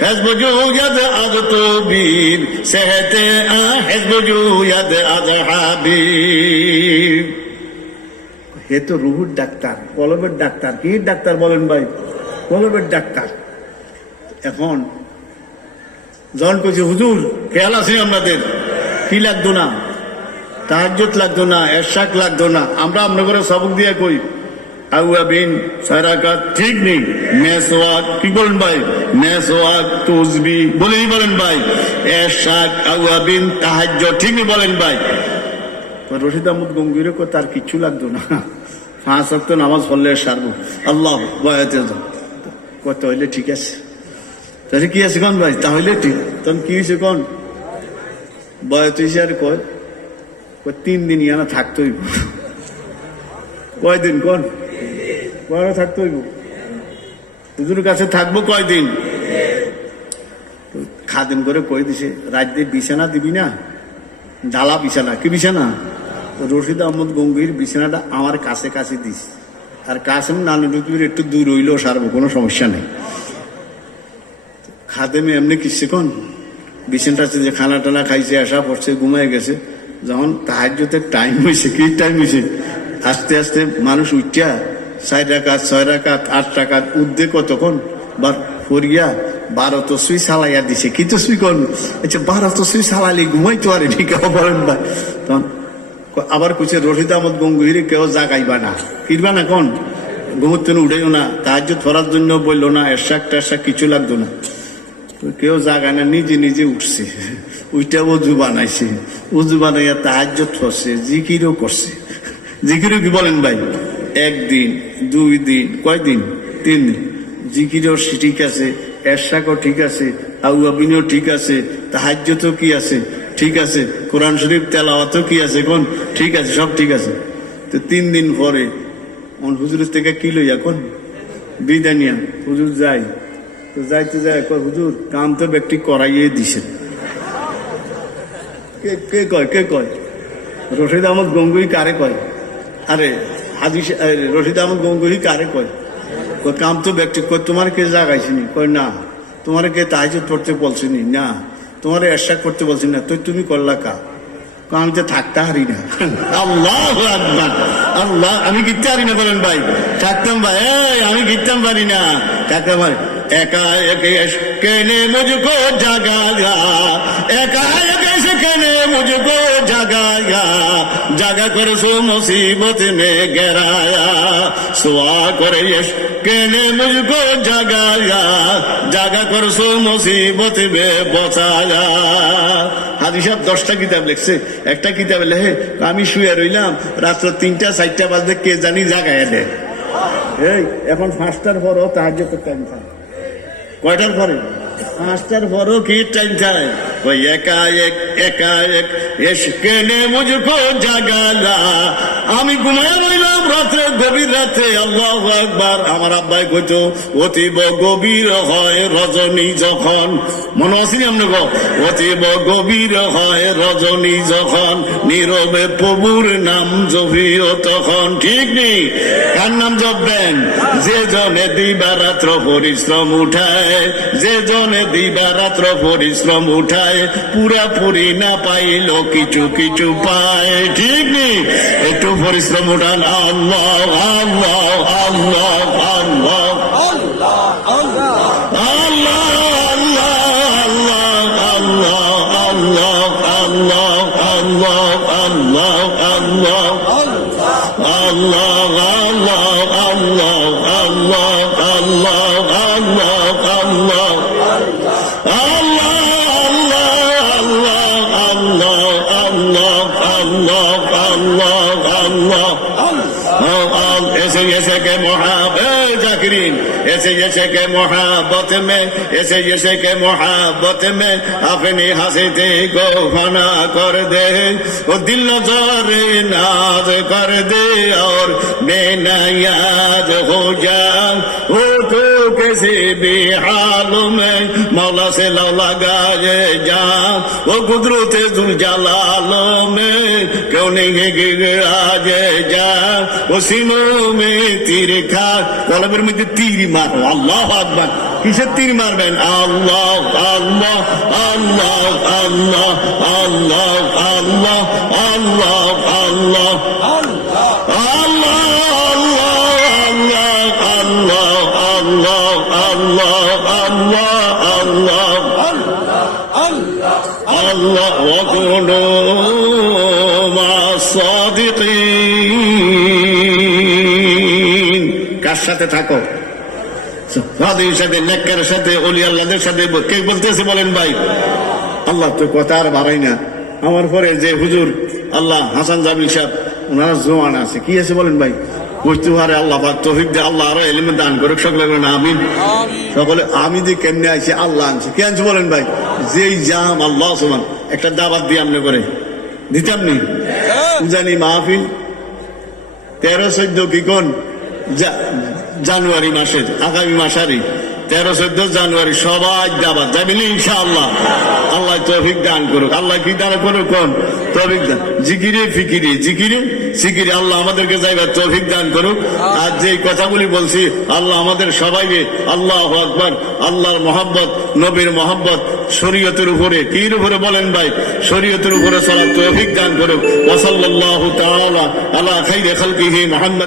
হেজবজুদ আদতো বিব, সেহেতে হেজবজুদ আদ হাবিব। হে তো রুহুর ডাক্তার, কলবের ডাক্তার। কি ডাক্তার বলেন ভাই? কলবের ডাক্তার। এখন যখন কইছে হুজুর খেয়াল আছে আপনাদের, কি লাগতো না? তাহাজ্জুদ লাগতো না, এরশাদ লাগতো না। আমরা আপনার করে সবক দিয়ে কই আউয়াবিন 6 রাকাত, ঠিক নেই? মেসওয়াক, কি বলেন ভাই? মেসওয়াক, তাসবিহ বলেই বলেন ভাই? এরশাদ, আউয়াবিন, তাহাজ্জুদ, ঠিক নেই বলেন ভাই? রশিদ আহমদ গঙ্গুইর তার কিচ্ছু লাগতো না, 5 ওয়াক্ত নামাজ পড়লে সারবো। আল্লাহ বয়াতে কত হইলে ঠিক আছে। তাহলে কি আছে কোন ভাই? তাহলে ঠিক। তখন কি হয়েছে কোন? বয়াত হয়েছে আর কয় 3 দিন ইয়ানা থাকতে হইব। কয়দিন কোন? কয়টা থাকতে হইব? হুজুরের কাছে থাকবো কয়দিন? খাদিম করে কই দিছে রাত দিয়ে বিছানা দিবি না, ঢালা বিছানা। কি বিছানা? রশিদ আহমদ গঙ্গুইর বিছানাটা আমার কাছে কাছে দিস, আর কাসেম নানুর একটু দূর হইলেও সারবো, কোনো সমস্যা নেই। খাদেমে এমনি কিসছে কোন বিছানাটা যে খানা টানা খাইছে, আসা পড়ছে, ঘুমায় গেছে। যখন তাহাজ্জুদের টাইম হয়েছে, কি টাইম হয়েছে, আস্তে আস্তে মানুষ উঠা 4 রাকাত 6 রাকাত 8 রাকাত উদ্দে কতক্ষণ বা ফরিয়া 12 তসবিহ সালাইয়া দিছে। কি তসবিহ কোন? আচ্ছা 12 তসবিহ সালাইলে ঘুমাইতে পারে ঠিক বলেন ভাই? তখন আবার কুছে রশিদ আহমদ গঙ্গুইর কেউ জাগাইবা না, ফিরবা না কোন ঘুমোর তেন উঠেও না, তাহাজ্জুদ করার জন্য বললো না, এরশাদ টেরশাদ কিছু লাগতো না। কেউ জাগায় না, নিজে নিজে উঠছে, উইটা উজু বানাইছে, উজু বানাইয়া তাহাজ্জুদ করছে, জিকিরও করছে। জিকিরও কি বলেন ভাই? 1 দিন 2 দিন, কয়দিন? 3 দিন। জিকিরও ঠিক আছে, এরশাদও ঠিক আছে, আউয়াবিনও ঠিক আছে, তাহাজ্জুদও কি আছে ঠিক আছে, কোরআন শরীফ তেলাওয়াতও কি আছে কোন ঠিক আছে, সব ঠিক আছে। তো 3 দিন পরে হুজুরের থেকে কি লই এখন বিদায় নিয়া হুজুর যাই তো যাইতে যায় হুজুর কাম তো ব্যক্তি করাইয়ে দিছেন। কে কয় রশিদ আহমদ গঙ্গুই কারে কয়? আরে রশিদ আহমদ গঙ্গুই কারে কয়? কাম তো ব্যক্তি কয় তোমার কে জাগাইছিনি? কয় না। তোমার কে তাহাজ্জুদ পড়তে বলছিনি? না। তোমার এরশাদ করতে বলছি না। তো তুমি করলা কা? আমি তো থাকতে হারি না। আল্লাহু আকবার, আল্লাহ, আমি গিরতে হারি না বলেন ভাই, থাকতাম ভাই, আমি গিরতাম পারি না, থাকতাম পারি। একা একে কেনে মুঝকো জাগায়া, একা একে কেনে মুঝকো জাগায়া, জাগা করে সো মুসিবত মে গেরায়া, সুয়া করে কেনে মুঝকো জাগায়া, জাগা করে সো মুসিবত মে বচায়া। হাদিস সাহেব 10টা কিতাব লিখছে, একটা কিতাবে লেখে আমি শুয়ে রইলাম, রাত্র 3টা 4টা বাজে কে জানি জাগায় দেয়। এই এখন 5টার পরও তাহাজ্জুদের টাইম থাকে। কয়টার পরে? 5টার পরও কি টাইম থাকে? ওই একা এক এসকে নে মুঝকো জাগালা। আমি ঘুমায় রইলাম রাত্রে, গভীর রাত্রে, আল্লাহু আকবার। আমার আব্বাই কইতো অতীব গভীর হয় রজনী যখন, মনে আসেনি আপনাকে? অতীব গভীর হয় রজনী যখন, নীরবে প্রভুর নাম জপিও তখন। ঠিক নেই? কার নাম জপবেন? যে জনে দিবা রাত্র পরিশ্রম উঠায়, যে জনে দিবা রাত্র পরিশ্রম উঠায়, পুরাপুরি না পাইলো কিছু কিছু পায়। ঠিক নেই? একটু পরিশ্রম উঠান। আল্লাহ আল্লাহ আল্লাহ আল্লাহ আল্লাহ আল্লাহ আল্লাহ আল্লাহ আল্লাহ আল্লাহ আল্লাহ আল্লাহ আল্লাহ আল্লাহ আল্লাহ আল্লাহ আল্লাহ ऐसे के मोहब्बत जाकिरीन, ऐसे के मोहब्बत में, ऐसे के मोहब्बत में अपनी हंसते को फना कर दे, वो दिल नजरे नाज कर दे और बेनियाज हो जा। वो तो किसी भी हाल में मौला से लगाए जा, वो कुदरत जुल जलाल में क्यों नहीं गिर आज जा। वो सीनों में तीर खा, कलमेर मধ্যে তীর মারো। আল্লাহু আকবার। কিসের তীর মারবেন? আল্লাহ আল্লাহ আল্লাহ আল্লাহ আল্লাহ আল্লাহ আল্লাহ আল্লাহ আল্লাহ আল্লাহ আল্লাহ আল্লাহ আল্লাহ আল্লাহ ওয়াকুনু মা সাদিকিন। কার সাথে থাকো? সাদির সাথে, নেককার সাথে, ওলি আল্লাহদের সাথে। কে বলতেছে বলেন ভাই? আল্লাহ তো কথা আর বাড়াই না। আমার পরে যে হুজুর আল্লাহ হাসান জামিল সাহেব, ওনারা জোয়ান আছে, কি আছে বলেন ভাই? বুঝতে আল্লাহ পাক তৌফিক দে, আল্লাহ আরো ইলমে দান করুক। সকলে বলেন আমিন। সকলে আমি যে কেমনে আইছি আল্লাহ আনছে। কে আনছে বলেন ভাই? যেই জাম আল্লাহ সুবহান। একটা দাওয়াত দিয়ে আমনে করে দিতাম নি জানি মাহফিল 13-14 কি কোন জানুয়ারি মাসের, আগামী মাসারি 13-14 জানুয়ারি সবাই দাওয়াত যাবেন ইনশাআল্লাহ। আল্লাহ তৌফিক দান করুক। আল্লাহ কি দান করুক? কোন তৌফিক দান। জিকিরে ফিকিরে, জিকিরে সিকিরে আল্লাহ আমাদেরকে যাইবার তৌফিক দান করুক। আর যে কথাগুলি বলছি আল্লাহ আমাদের সবাইকে আল্লাহু আকবার, আল্লাহর মহব্বত, নবীর মহব্বত, শরীয়তের উপরে, কির উপরে বলেন ভাই? শরীয়তের উপরে চলার তৌফিক দান করুক। ওয়া সাল্লাল্লাহু তাআলা আলা খাইরি খালকিহি মুহাম্মদ।